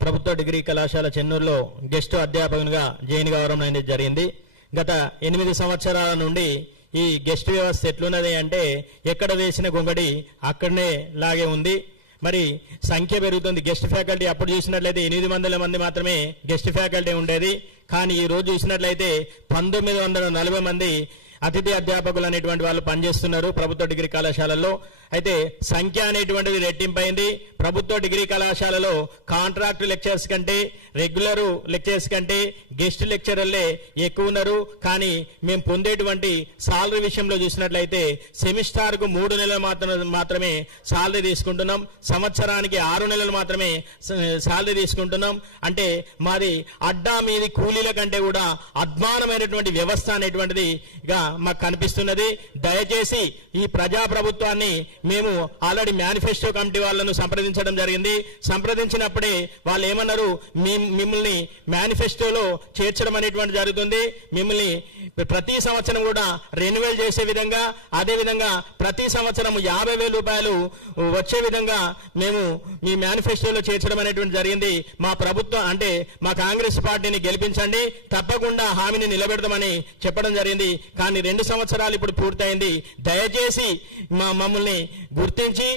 ప్రభుత్వ డిగ్రీ కళాశాల చెన్నూరులో గెస్ట్ అధ్యాపకునిగా జాయిన్ కావడం అనేది జరిగింది. గత 8 సంవత్సరాల నుండి ఈ గెస్ట్ వ్యవస్థ ఎట్లున్నది అంటే, ఎక్కడ వేసిన గొంగడి అక్కడనే లాగే ఉంది. మరి సంఖ్య పెరుగుతుంది. గెస్ట్ ఫ్యాకల్టీ అప్పుడు చూసినట్లయితే 800 మంది మాత్రమే గెస్ట్ ఫ్యాకల్టీ ఉండేది. కానీ ఈ రోజు చూసినట్లయితే 1940 మంది అతిథి అధ్యాపకులు అనేటువంటి వాళ్ళు పనిచేస్తున్నారు ప్రభుత్వ డిగ్రీ కళాశాలలో. అయితే సంఖ్య అనేటువంటిది రెట్టింపైంది. ప్రభుత్వ డిగ్రీ కళాశాలలో కాంట్రాక్ట్ లెక్చర్స్ కంటే, రెగ్యులర్ లెక్చర్స్ కంటే గెస్ట్ లెక్చరర్లే ఎక్కువ ఉన్నారు. కానీ మేము పొందేటువంటి సాలరీ విషయంలో చూసినట్లయితే సెమిస్టర్కు 3 నెలలు మాత్రమే సాలరీ తీసుకుంటున్నాం. సంవత్సరానికి 6 నెలలు మాత్రమే సాలరీ తీసుకుంటున్నాం. అంటే మాది అడ్డా మీది కూలీల కంటే కూడా అధ్వానమైనటువంటి వ్యవస్థ అనేటువంటిది మాకు కనిపిస్తున్నది. దయచేసి ఈ ప్రజాప్రభుత్వాన్ని మేము ఆల్రెడీ మేనిఫెస్టో కమిటీ వాళ్ళను సంప్రదించడం జరిగింది. సంప్రదించినప్పుడే వాళ్ళు ఏమన్నారు, మిమ్మల్ని మేనిఫెస్టోలో చేర్చడం అనేటువంటి జరుగుతుంది, మిమ్మల్ని ప్రతి సంవత్సరం కూడా రెన్యువల్ చేసే విధంగా, అదేవిధంగా ప్రతి సంవత్సరం 50,000 రూపాయలు వచ్చే విధంగా మేము మీ మేనిఫెస్టోలో చేర్చడం అనేటువంటి జరిగింది. మా ప్రభుత్వం అంటే మా కాంగ్రెస్ పార్టీని గెలిపించండి, తప్పకుండా హామీని నిలబెడదామని చెప్పడం జరిగింది. కానీ 2 సంవత్సరాలు ఇప్పుడు పూర్తయింది. దయచేసి మమ్మల్ని గుర్తించి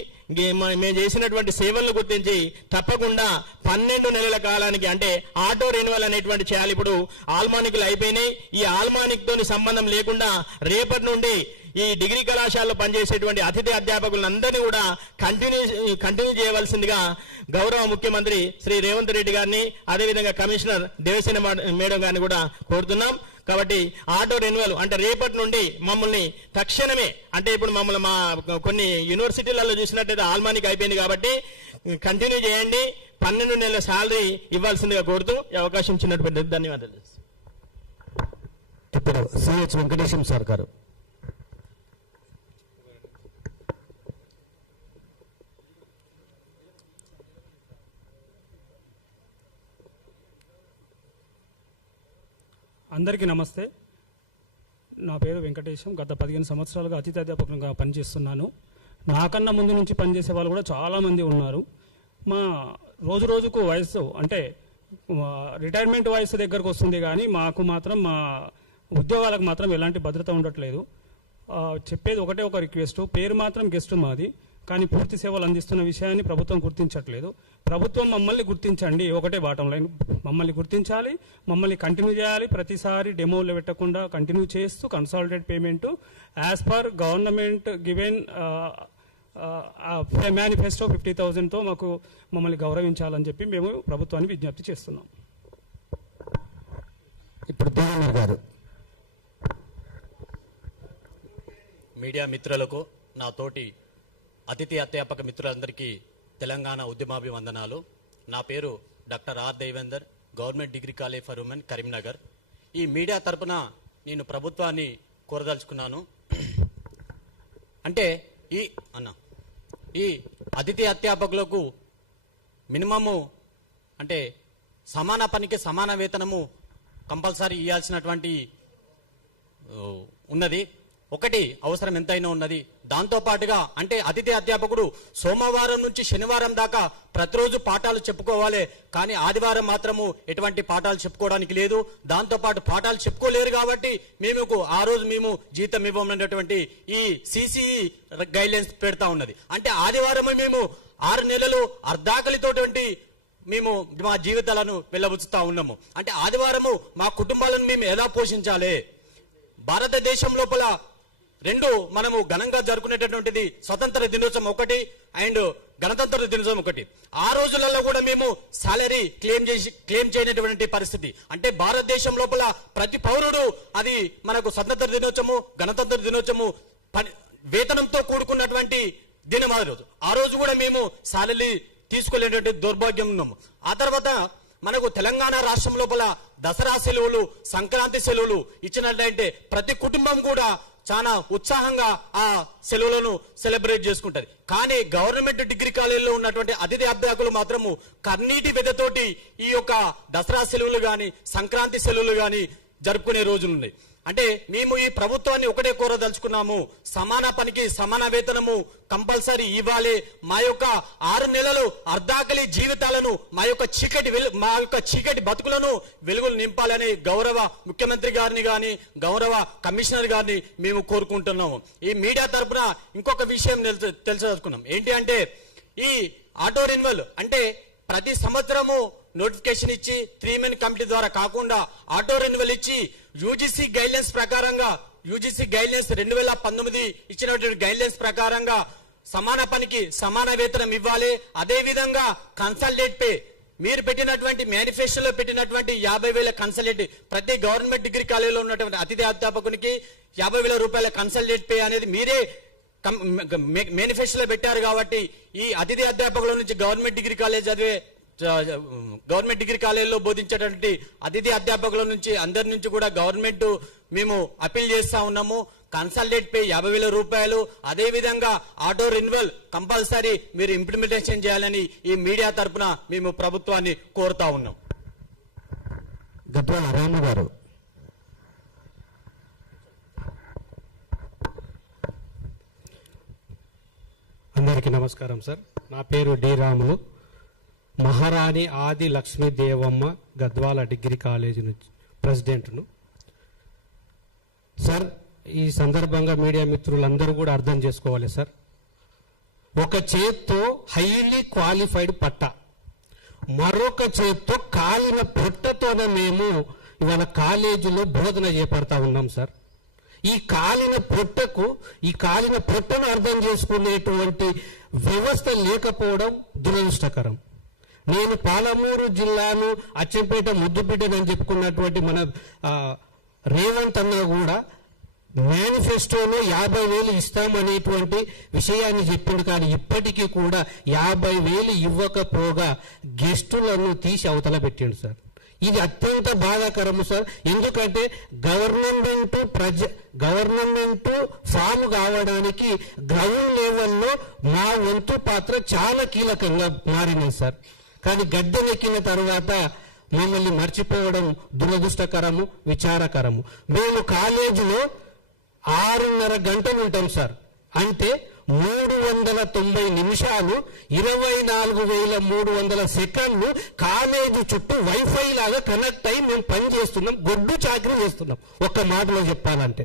మేము చేసినటువంటి సేవలను గుర్తించి తప్పకుండా 12 నెలల కాలానికి అంటే ఆటో రెన్యువల్ అనేటువంటి చేయాలి. ఇప్పుడు ఆల్మానిక్లు అయిపోయినాయి. ఈ ఆల్మానిక్ తోని సంబంధం లేకుండా రేపటి నుండి ఈ డిగ్రీ కళాశాలలో పనిచేసేటువంటి అతిథి అధ్యాపకులందరినీ కూడా కంటిన్యూ చేయవలసిందిగా గౌరవ ముఖ్యమంత్రి శ్రీ రేవంత్ రెడ్డి గారిని, అదేవిధంగా కమిషనర్ దేవసేన మేడం గారిని కూడా కోరుతున్నాం. కాబట్టి ఆటో రెన్యువల్ అంటే రేపటి నుండి మమ్మల్ని తక్షణమే, అంటే ఇప్పుడు మమ్మల్ని మా కొన్ని యూనివర్సిటీలలో చూసినట్టయితే ఆల్మానిక్ అయిపోయింది కాబట్టి కంటిన్యూ చేయండి, 12 నెలల శాలరీ ఇవ్వాల్సిందిగా కోరుతూ ఈ అవకాశం ఇచ్చినటువంటి ధన్యవాదాలు. ఇప్పుడు సిహెచ్ వెంకటేశం సార్ గారు. అందరికీ నమస్తే. నా పేరు వెంకటేశం. గత 15 సంవత్సరాలుగా అతిథి అధ్యాపకులుగా పనిచేస్తున్నాను. నాకన్నా ముందు నుంచి పనిచేసే వాళ్ళు కూడా చాలామంది ఉన్నారు. మా రోజుకు వయసు అంటే రిటైర్మెంట్ వయసు దగ్గరకు వస్తుంది, కానీ మాకు మాత్రం మా ఉద్యోగాలకు మాత్రం ఎలాంటి భద్రత ఉండట్లేదు. చెప్పేది ఒకటే ఒక రిక్వెస్ట్, పేరు మాత్రం గెస్ట్ మాది, కానీ పూర్తి సేవలు అందిస్తున్న విషయాన్ని ప్రభుత్వం గుర్తించట్లేదు. ప్రభుత్వం మమ్మల్ని గుర్తించండి, ఒకటే బాటం లైన్, మమ్మల్ని గుర్తించాలి, మమ్మల్ని కంటిన్యూ చేయాలి. ప్రతిసారి డెమోలు పెట్టకుండా కంటిన్యూ చేస్తూ consolidate payment as per government given manifesto 50,000తో మమ్మల్ని గౌరవించాలని చెప్పి మేము ప్రభుత్వాన్ని విజ్ఞప్తి చేస్తున్నాం. ఇప్పుడు దేవమూరి గారు. మీడియా మిత్రులకు, నా తోటి అతిథి అధ్యాపక మిత్రులందరికీ తెలంగాణ ఉద్యమాభివందనాలు. నా పేరు doctor R Devender, government degree college for women, Karimnagar. ఈ మీడియా తరపున నేను ప్రభుత్వాన్ని కోరదలుచుకున్నాను. అంటే ఈ అతిథి అధ్యాపకులకు మినిమము అంటే సమాన పనికి సమాన వేతనము కంపల్సరీ ఇవ్వాల్సినటువంటి ఉన్నది. ఒకటి అవసరం ఎంతైనా ఉన్నది. దాంతో పాటుగా అంటే అతిథి అధ్యాపకుడు సోమవారం నుంచి శనివారం దాకా ప్రతిరోజు పాఠాలు చెప్పుకోవాలి, కానీ ఆదివారం మాత్రము ఎటువంటి పాఠాలు చెప్పుకోవడానికి లేదు. దాంతోపాటు పాఠాలు చెప్పుకోలేరు కాబట్టి ఆ రోజు మేము జీతం ఇవ్వమనేటువంటి ఈ సిసిఈ గైడ్లైన్స్ పెడతా ఉన్నది. అంటే ఆదివారం మేము 6 నెలలు అర్ధాకలితోటి మేము మా జీవితాలను వెళ్ళబుచ్చుతా ఉన్నాము. అంటే ఆదివారము మా కుటుంబాలను మేము ఎలా పోషించాలి? భారతదేశం లోపల 2 మనము ఘనంగా జరుపుకునేటటువంటిది స్వతంత్ర దినోత్సవం ఒకటి అండ్ గణతంత్ర దినోత్సవం ఒకటి. ఆ రోజులలో కూడా మేము సాలరీ క్లెయిమ్ చేయనటువంటి పరిస్థితి. అంటే భారతదేశం లోపల ప్రతి పౌరుడు అది మనకు స్వతంత్ర దినోత్సవము, గణతంత్ర దినోత్సవము వేతనంతో కూడుకున్నటువంటి దినం ఆ రోజు కూడా మేము సాలరీ తీసుకోలేనటువంటి దౌర్భాగ్యం ఉన్నాము. ఆ తర్వాత మనకు తెలంగాణ రాష్ట్రం లోపల దసరా సెలవులు, సంక్రాంతి సెలవులు ఇచ్చినట్లయితే ప్రతి కుటుంబం కూడా చాలా ఉత్సాహంగా ఆ సెలవులను సెలబ్రేట్ చేసుకుంటది. కానీ గవర్నమెంట్ డిగ్రీ కాలేజీలో ఉన్నటువంటి అతిథి అధ్యాపకులు మాత్రము కన్నీటి వెదతోటి ఈ యొక్క దసరా సెలవులు గాని, సంక్రాంతి సెలవులు గాని జరుపుకునే రోజులు ఉన్నాయి. అంటే మేము ఈ ప్రభుత్వాన్ని ఒకటే కోరదలుచుకున్నాము, సమాన పనికి సమాన వేతనము కంపల్సరీ ఇవ్వాలి. మా యొక్క 6 నెలలు అర్ధాకలి జీవితాలను, మా యొక్క చీకటి బతుకులను వెలుగులు నింపాలని గౌరవ ముఖ్యమంత్రి గారిని గాని, గౌరవ కమిషనర్ గారిని మేము కోరుకుంటున్నాము. ఈ మీడియా తరఫున ఇంకొక విషయం తెలుసుకున్నాం. ఏంటి అంటే ఈ ఆటో రెన్యువల్ అంటే ప్రతి సంవత్సరము నోటిఫికేషన్ ఇచ్చి 3 మెన్ కమిటీ ద్వారా కాకుండా ఆటో రెన్యువల్ ఇచ్చి యూజీసీ గైడ్లైన్స్ ప్రకారంగా, యూజీసీ గైడ్లైన్స్ 2019 ఇచ్చినటువంటి గైడ్లైన్స్ ప్రకారంగా సమాన పనికి సమాన వేతనం ఇవ్వాలి. అదే విధంగా కన్సల్టేట్ పే మీరు పెట్టినటువంటి మేనిఫెస్టోలో పెట్టినటువంటి 50,000 కన్సల్టేట్ ప్రతి గవర్నమెంట్ డిగ్రీ కాలేజీలో ఉన్నటువంటి అతిథి అధ్యాపకునికి 50,000 రూపాయల కన్సల్టేట్ పే అనేది మీరే మేనిఫెస్టోలో పెట్టారు. కాబట్టి ఈ అతిథి అధ్యాపకుల నుంచి గవర్నమెంట్ డిగ్రీ కాలేజీలో బోధించేటువంటి అతిథి అధ్యాపకుల నుంచి అందరి నుంచి కూడా గవర్నమెంట్ మేము అప్పీల్ చేస్తా ఉన్నాము. కన్సల్టేట్ పే 50,000 రూపాయలు, అదేవిధంగా ఆటో రెన్యువల్ కంపల్సరీ మీరు ఇంప్లిమెంటేషన్ చేయాలని ఈ మీడియా తరఫున మేము ప్రభుత్వాన్ని కోరుతా ఉన్నాం. గద్వాల రాము గారు. అందరికీ నమస్కారం సార్. నా పేరు డి రాములు, మహారాణి ఆది లక్ష్మీదేవమ్మ గద్వాల డిగ్రీ కాలేజీ నుంచి ప్రెసిడెంట్ను. సార్, ఈ సందర్భంగా మీడియా మిత్రులందరూ కూడా అర్థం చేసుకోవాలి సార్. ఒక చేత్తో హైలీ క్వాలిఫైడ్ పట్ట, మరొక చేత్తో కాలిన పొట్టతోనే మేము ఇవాళ కాలేజీలో బోధన చేపడతా ఉన్నాం సార్. ఈ కాలిన పొట్టను అర్థం చేసుకునేటువంటి వ్యవస్థ లేకపోవడం దురదృష్టకరం. నేను పాలమూరు జిల్లాను అచ్చంపేట ముద్దుబిడ్డనని చెప్పుకున్నటువంటి మన రేవంత్ అన్న కూడా మేనిఫెస్టోలో 50,000 ఇస్తామనేటువంటి విషయాన్ని చెప్పింది. కానీ ఇప్పటికీ కూడా 50,000 ఇవ్వకపోగా గెస్టులను తీసి అవతల పెట్టిండు సార్. ఇది అత్యంత బాధాకరము సార్. ఎందుకంటే గవర్నమెంట్ ఫామ్ కావడానికి గ్రౌండ్ లెవెల్లో మా వంతు పాత్ర చాలా కీలకంగా మారింది సార్. కానీ గద్దెనెక్కిన తర్వాత మమ్మల్ని మర్చిపోవడం దురదృష్టకరము, విచారకరము. మేము కాలేజీలో 6.5 గంటలు ఉంటాం సార్. అంటే 390 నిమిషాలు, 24,300 సెకండ్లు కాలేజీ చుట్టూ వైఫై లాగా కనెక్ట్ అయి మేము పని చేస్తున్నాం, గొడ్డు చాకరీ చేస్తున్నాం. ఒక్క మాటలో చెప్పాలంటే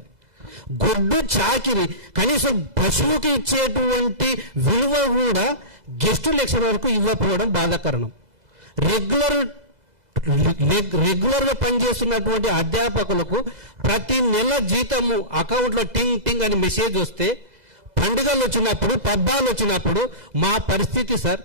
గొడ్డు చాకిరి. కనీసం పశువుకి ఇచ్చేటువంటి విలువ కూడా గెస్ట్ లెక్చరర్కు ఇవ్వకపోవడం బాధాకరణం. రెగ్యులర్గా పనిచేస్తున్నటువంటి అధ్యాపకులకు ప్రతి నెల జీతము అకౌంట్లో టింగ్ టింగ్ అని మెసేజ్ వస్తే, పండుగలు వచ్చినప్పుడు, పబ్బాలు వచ్చినప్పుడు మా పరిస్థితి సార్,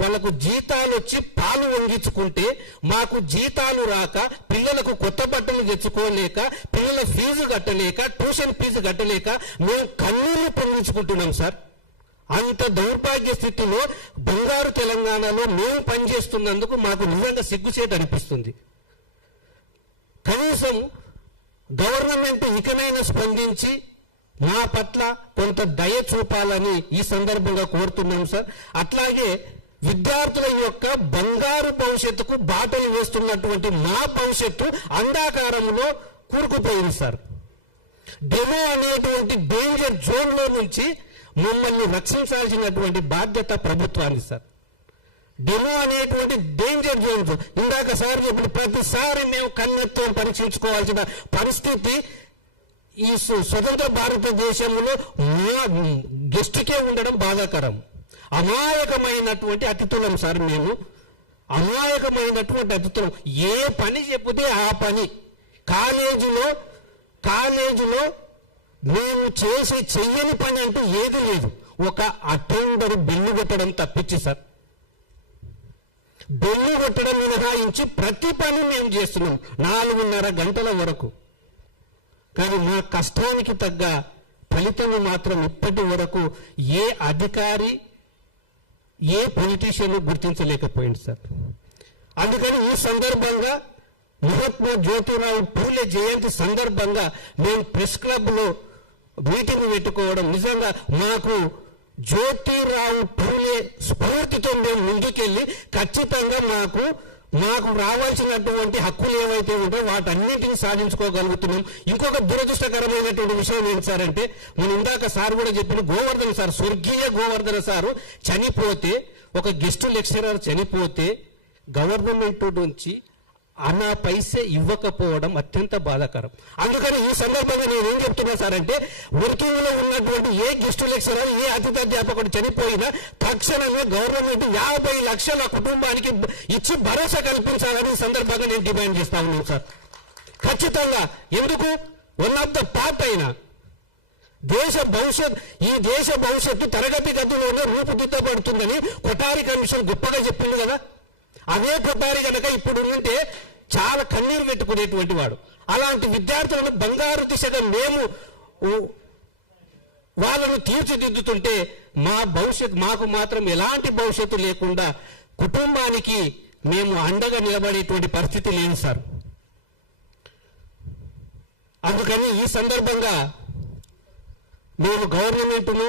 వాళ్ళకు జీతాలు వచ్చి పాలు వంగించుకుంటే మాకు జీతాలు రాక, పిల్లలకు కొత్త బట్టలు తెచ్చుకోలేక, పిల్లల ఫీజు కట్టలేక, ట్యూషన్ ఫీజు కట్టలేక మేము కన్నీళ్లు పొందించుకుంటున్నాం సార్. అంత దౌర్భాగ్య స్థితిలో బంగారు తెలంగాణలో మేము పనిచేస్తున్నందుకు మాకు నిజంగా సిగ్గుచేటు అనిపిస్తుంది. కనీసం గవర్నమెంట్ ఇకనైనా స్పందించి మా పట్ల కొంత దయ చూపాలని ఈ సందర్భంగా కోరుతున్నాం సార్. అట్లాగే విద్యార్థుల యొక్క బంగారు భవిష్యత్తుకు బాటలు వేస్తున్నటువంటి మా భవిష్యత్తు అంధకారంలో కూరుకుపోయింది సార్. డెమో అనేటువంటి డేంజర్ జోన్లో నుంచి మమ్మల్ని రక్షించాల్సినటువంటి బాధ్యత ప్రభుత్వానికి సార్. డెమో అనేటువంటి డేంజర్ జోన్స్, ఇందాక సార్ చెప్పిన ప్రతిసారి మేము కన్నెత్తుని పరీక్షించుకోవాల్సిన పరిస్థితి ఈ స్వతంత్ర భారతదేశంలో గెస్టుకే ఉండడం బాధాకరం. అమాయకమైనటువంటి అతిథులం సార్. మేము అమాయకమైనటువంటి అతిథులం. ఏ పని చెప్తే ఆ పని కాలేజీలో మేము చెయ్యని పని అంటూ ఏది లేదు. ఒక అటెండర్ బెల్లు కొట్టడం తప్పించి సార్, బెల్లు కొట్టడం మినహాయించి ప్రతి పని మేము చేస్తున్నాం 4.5 గంటల వరకు. కానీ మా కష్టానికి తగ్గ ఫలితం మాత్రం ఇప్పటి వరకు ఏ అధికారి, ఏ పొలిటీషియన్ గుర్తించలేకపోయింది సార్. అందుకని ఈ సందర్భంగా మహాత్మా జ్యోతిరావు పూలే జయంతి సందర్భంగా మేము ప్రెస్ క్లబ్లో మీటింగ్ పెట్టుకోవడం, నిజంగా మాకు జ్యోతిరావు పూలే స్ఫూర్తితో మేము ముందుకెళ్ళి ఖచ్చితంగా మాకు రావాల్సినటువంటి హక్కులు ఏవైతే ఉంటాయో వాటన్నింటినీ సాధించుకోగలుగుతున్నాం. ఇంకొక దురదృష్టకరమైనటువంటి విషయం ఏంటి సార్ అంటే, మనం ఇందాక సార్ కూడా చెప్పిన గోవర్ధన సార్, స్వర్గీయ గోవర్ధన సారు చనిపోతే, ఒక గెస్ట్ లెక్చరర్ చనిపోతే గవర్నమెంట్ నుంచి అనా పైసే ఇవ్వకపోవడం అత్యంత బాధాకరం. అందుకని ఈ సందర్భంగా నేను ఏం చెప్తున్నా సార్ అంటే, వర్కింగ్ లో ఉన్నటువంటి ఏ గెస్ట్ లెక్చరర్, ఏ అతిథి అధ్యాపకుడు చనిపోయినా తక్షణమే గవర్నమెంట్ 50 లక్షల కుటుంబానికి ఇచ్చి భరోసా కల్పించాలని ఈ సందర్భంగా నేను డిమాండ్ చేస్తా ఉన్నాను సార్. ఖచ్చితంగా. ఎందుకు? వన్ ఆఫ్ ద పార్ట్ అయినా ఈ దేశ భవిష్యత్తు తరగతి గదిలోనే రూపుదిద్దబడుతుందని కొఠారి కమిషన్ గొప్పగా చెప్పింది కదా. అదే కొఠారి కనుక ఇప్పుడు ఉంటే చాలా కన్నీరు పెట్టుకునేటువంటి వాడు. అలాంటి విద్యార్థులను బంగారు దిశగా మేము వాళ్ళను తీర్చిదిద్దుతుంటే మాకు మాత్రం ఎలాంటి భవిష్యత్తు లేకుండా కుటుంబానికి మేము అండగా నిలబడేటువంటి పరిస్థితి లేదు సార్. అందుకని ఈ సందర్భంగా మేము గవర్నమెంట్ను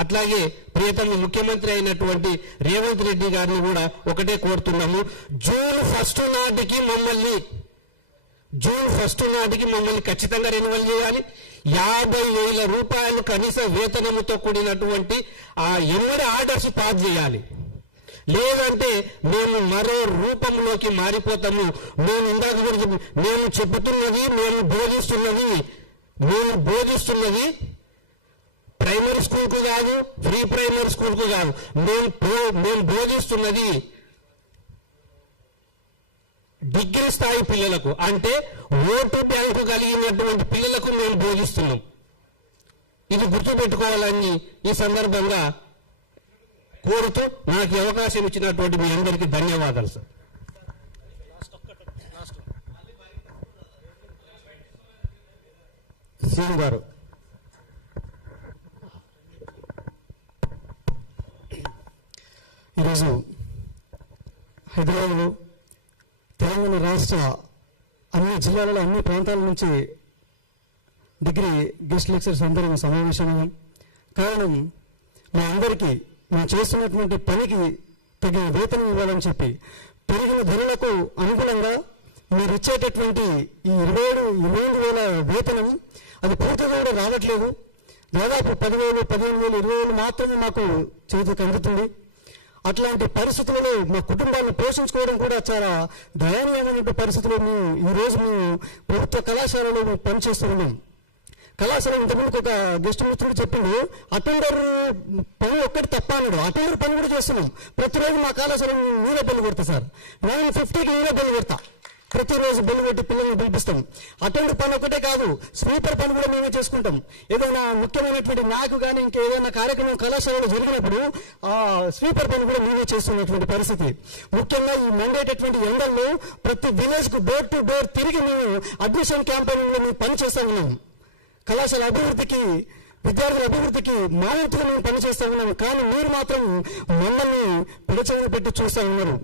అట్లాగే ప్రియతమ ముఖ్యమంత్రి అయినటువంటి రేవంత్ రెడ్డి గారిని కూడా ఒకటే కోరుతున్నాము, జూన్ 1 నాటికి మమ్మల్ని ఖచ్చితంగా రెన్యువల్ చేయాలి. 50,000 రూపాయలు కనీస వేతనముతో కూడినటువంటి ఆ ఎమ్మడి ఆర్డర్స్ పాస్ చేయాలి. లేదంటే మేము మరో రూపంలోకి మారిపోతాము. మేము ఇందాక గురించి మేము చెబుతున్నది, మేము బోధిస్తున్నది ప్రైమరీ స్కూల్కు కాదు, ప్రీ ప్రైమరీ స్కూల్కు కాదు. మేము బోధిస్తున్నది డిగ్రీ స్థాయి పిల్లలకు, అంటే ఓటు బ్యాంకు కలిగినటువంటి పిల్లలకు మేము బోధిస్తున్నాం. ఇది గుర్తుపెట్టుకోవాలని ఈ సందర్భంగా కోరుతూ నాకు అవకాశం ఇచ్చినటువంటి మీ అందరికీ ధన్యవాదాలు సార్. సీఎం గారు ఈరోజు హైదరాబాద్లో తెలంగాణ రాష్ట్ర అన్ని జిల్లాలలో అన్ని ప్రాంతాల నుంచి డిగ్రీ గెస్ట్ లెక్చర్స్ అందరూ సమావేశమయ్యాం. కారణం మా అందరికీ మేము చేస్తున్నటువంటి పనికి తగిన వేతనం ఇవ్వాలని చెప్పి పెరిగిన ధరలకు అనుగుణంగా మీరు ఇచ్చేటటువంటి ఈ 22,000 వేతనం అది పూర్తిగా కూడా రావట్లేదు. దాదాపు 10,000, 15,000, 20,000 మాత్రమే మాకు చేతికి అందుతుంది. అట్లాంటి పరిస్థితులలో మా కుటుంబాన్ని పోషించుకోవడం కూడా చాలా దయనీయమైన పరిస్థితుల్లో ఈరోజు మేము ప్రభుత్వ కళాశాలలో పనిచేస్తున్నాం. కళాశాల ఇంతకుముందుకు ఒక గెస్ట్ మిత్రుడు చెప్పిండు, అటెండర్ పని ఒక్కటి తప్ప అన్నాడు. అటెండర్ పని కూడా చేస్తున్నాం. ప్రతిరోజు మా కళాశాల నీళ్ళ బెల్లు కొడతా సార్, 9:50కి నీళ్ళ బెల్లు కొడతా. ప్రతిరోజు బెల్లు కొట్టి పిల్లల్ని పిలిపిస్తాం. అటెండర్ పని ఒకటే కాదు, స్వీపర్ పని కూడా మేమే చేసుకుంటాం. ఏదైనా ముఖ్యమైనటువంటి నాకు కానీ ఇంకేదైనా కార్యక్రమం కళాశాలలో జరిగినప్పుడు ఆ స్వీపర్ పని కూడా మేమే చేస్తున్నటువంటి పరిస్థితి. ముఖ్యంగా ఈ మండేటటువంటి ఎండల్లో ప్రతి విలేజ్కు డోర్ టు డోర్ తిరిగి మేము అడ్మిషన్ క్యాంపెయిన్లో మేము పని చేస్తూ ఉన్నాం. కళాశాల అభివృద్ధికి, విద్యార్థుల అభివృద్ధికి మా వంతుగా మేము పనిచేస్తూ ఉన్నాము. కానీ మీరు మాత్రం మమ్మల్ని పిలిచెవులు పెట్టి చూస్తూ ఉన్నారు.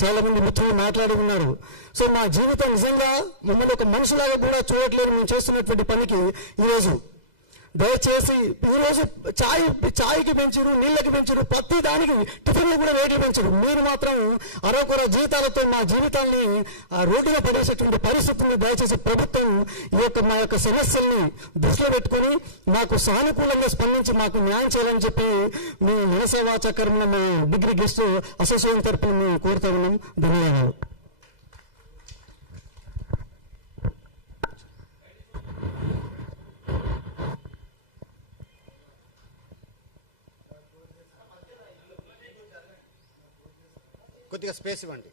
చాలా మంది మిత్రులు మాట్లాడి ఉన్నారు. సో మా జీవితం నిజంగా మమ్మల్ని ఒక మనుషులాగా కూడా చూడట్లేదు మేము చేస్తున్నటువంటి పనికి. ఈరోజు దయచేసి ఈరోజు ఛాయ్కి పెంచరు, నీళ్ళకి పెంచరు, ప్రతి దానికి టిఫిన్లు కూడా రేట్లు పెంచరు. మీరు మాత్రం అరకొర జీతాలతో మా జీవితాన్ని రోడ్డున పడేసేటువంటి పరిస్థితులను దయచేసి ప్రభుత్వం మా యొక్క సమస్యల్ని దృష్టిలో పెట్టుకుని మాకు సానుకూలంగా స్పందించి మాకు న్యాయం చేయాలని చెప్పి మేము మనసా వాచా కర్మలో మా డిగ్రీ గెస్ట్ అసోసియేషన్ తరఫున మేము కోరుతా ఉన్నాం. ధన్యవాదాలు. కొద్దిగా స్పేస్ ఇవ్వండి.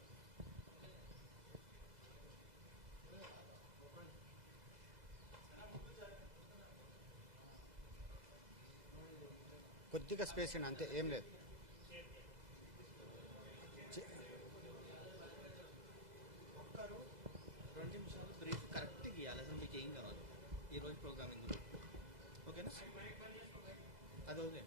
కొద్దిగా స్పేస్ ఇవ్వండి, అంతే, ఏం లేదు. కరెక్ట్గా ఇవ్వాలి, అసలు మీకు ఏం కావాలి ఈరోజు ప్రోగ్రామింగ్, ఓకేనా? అది ఓకే.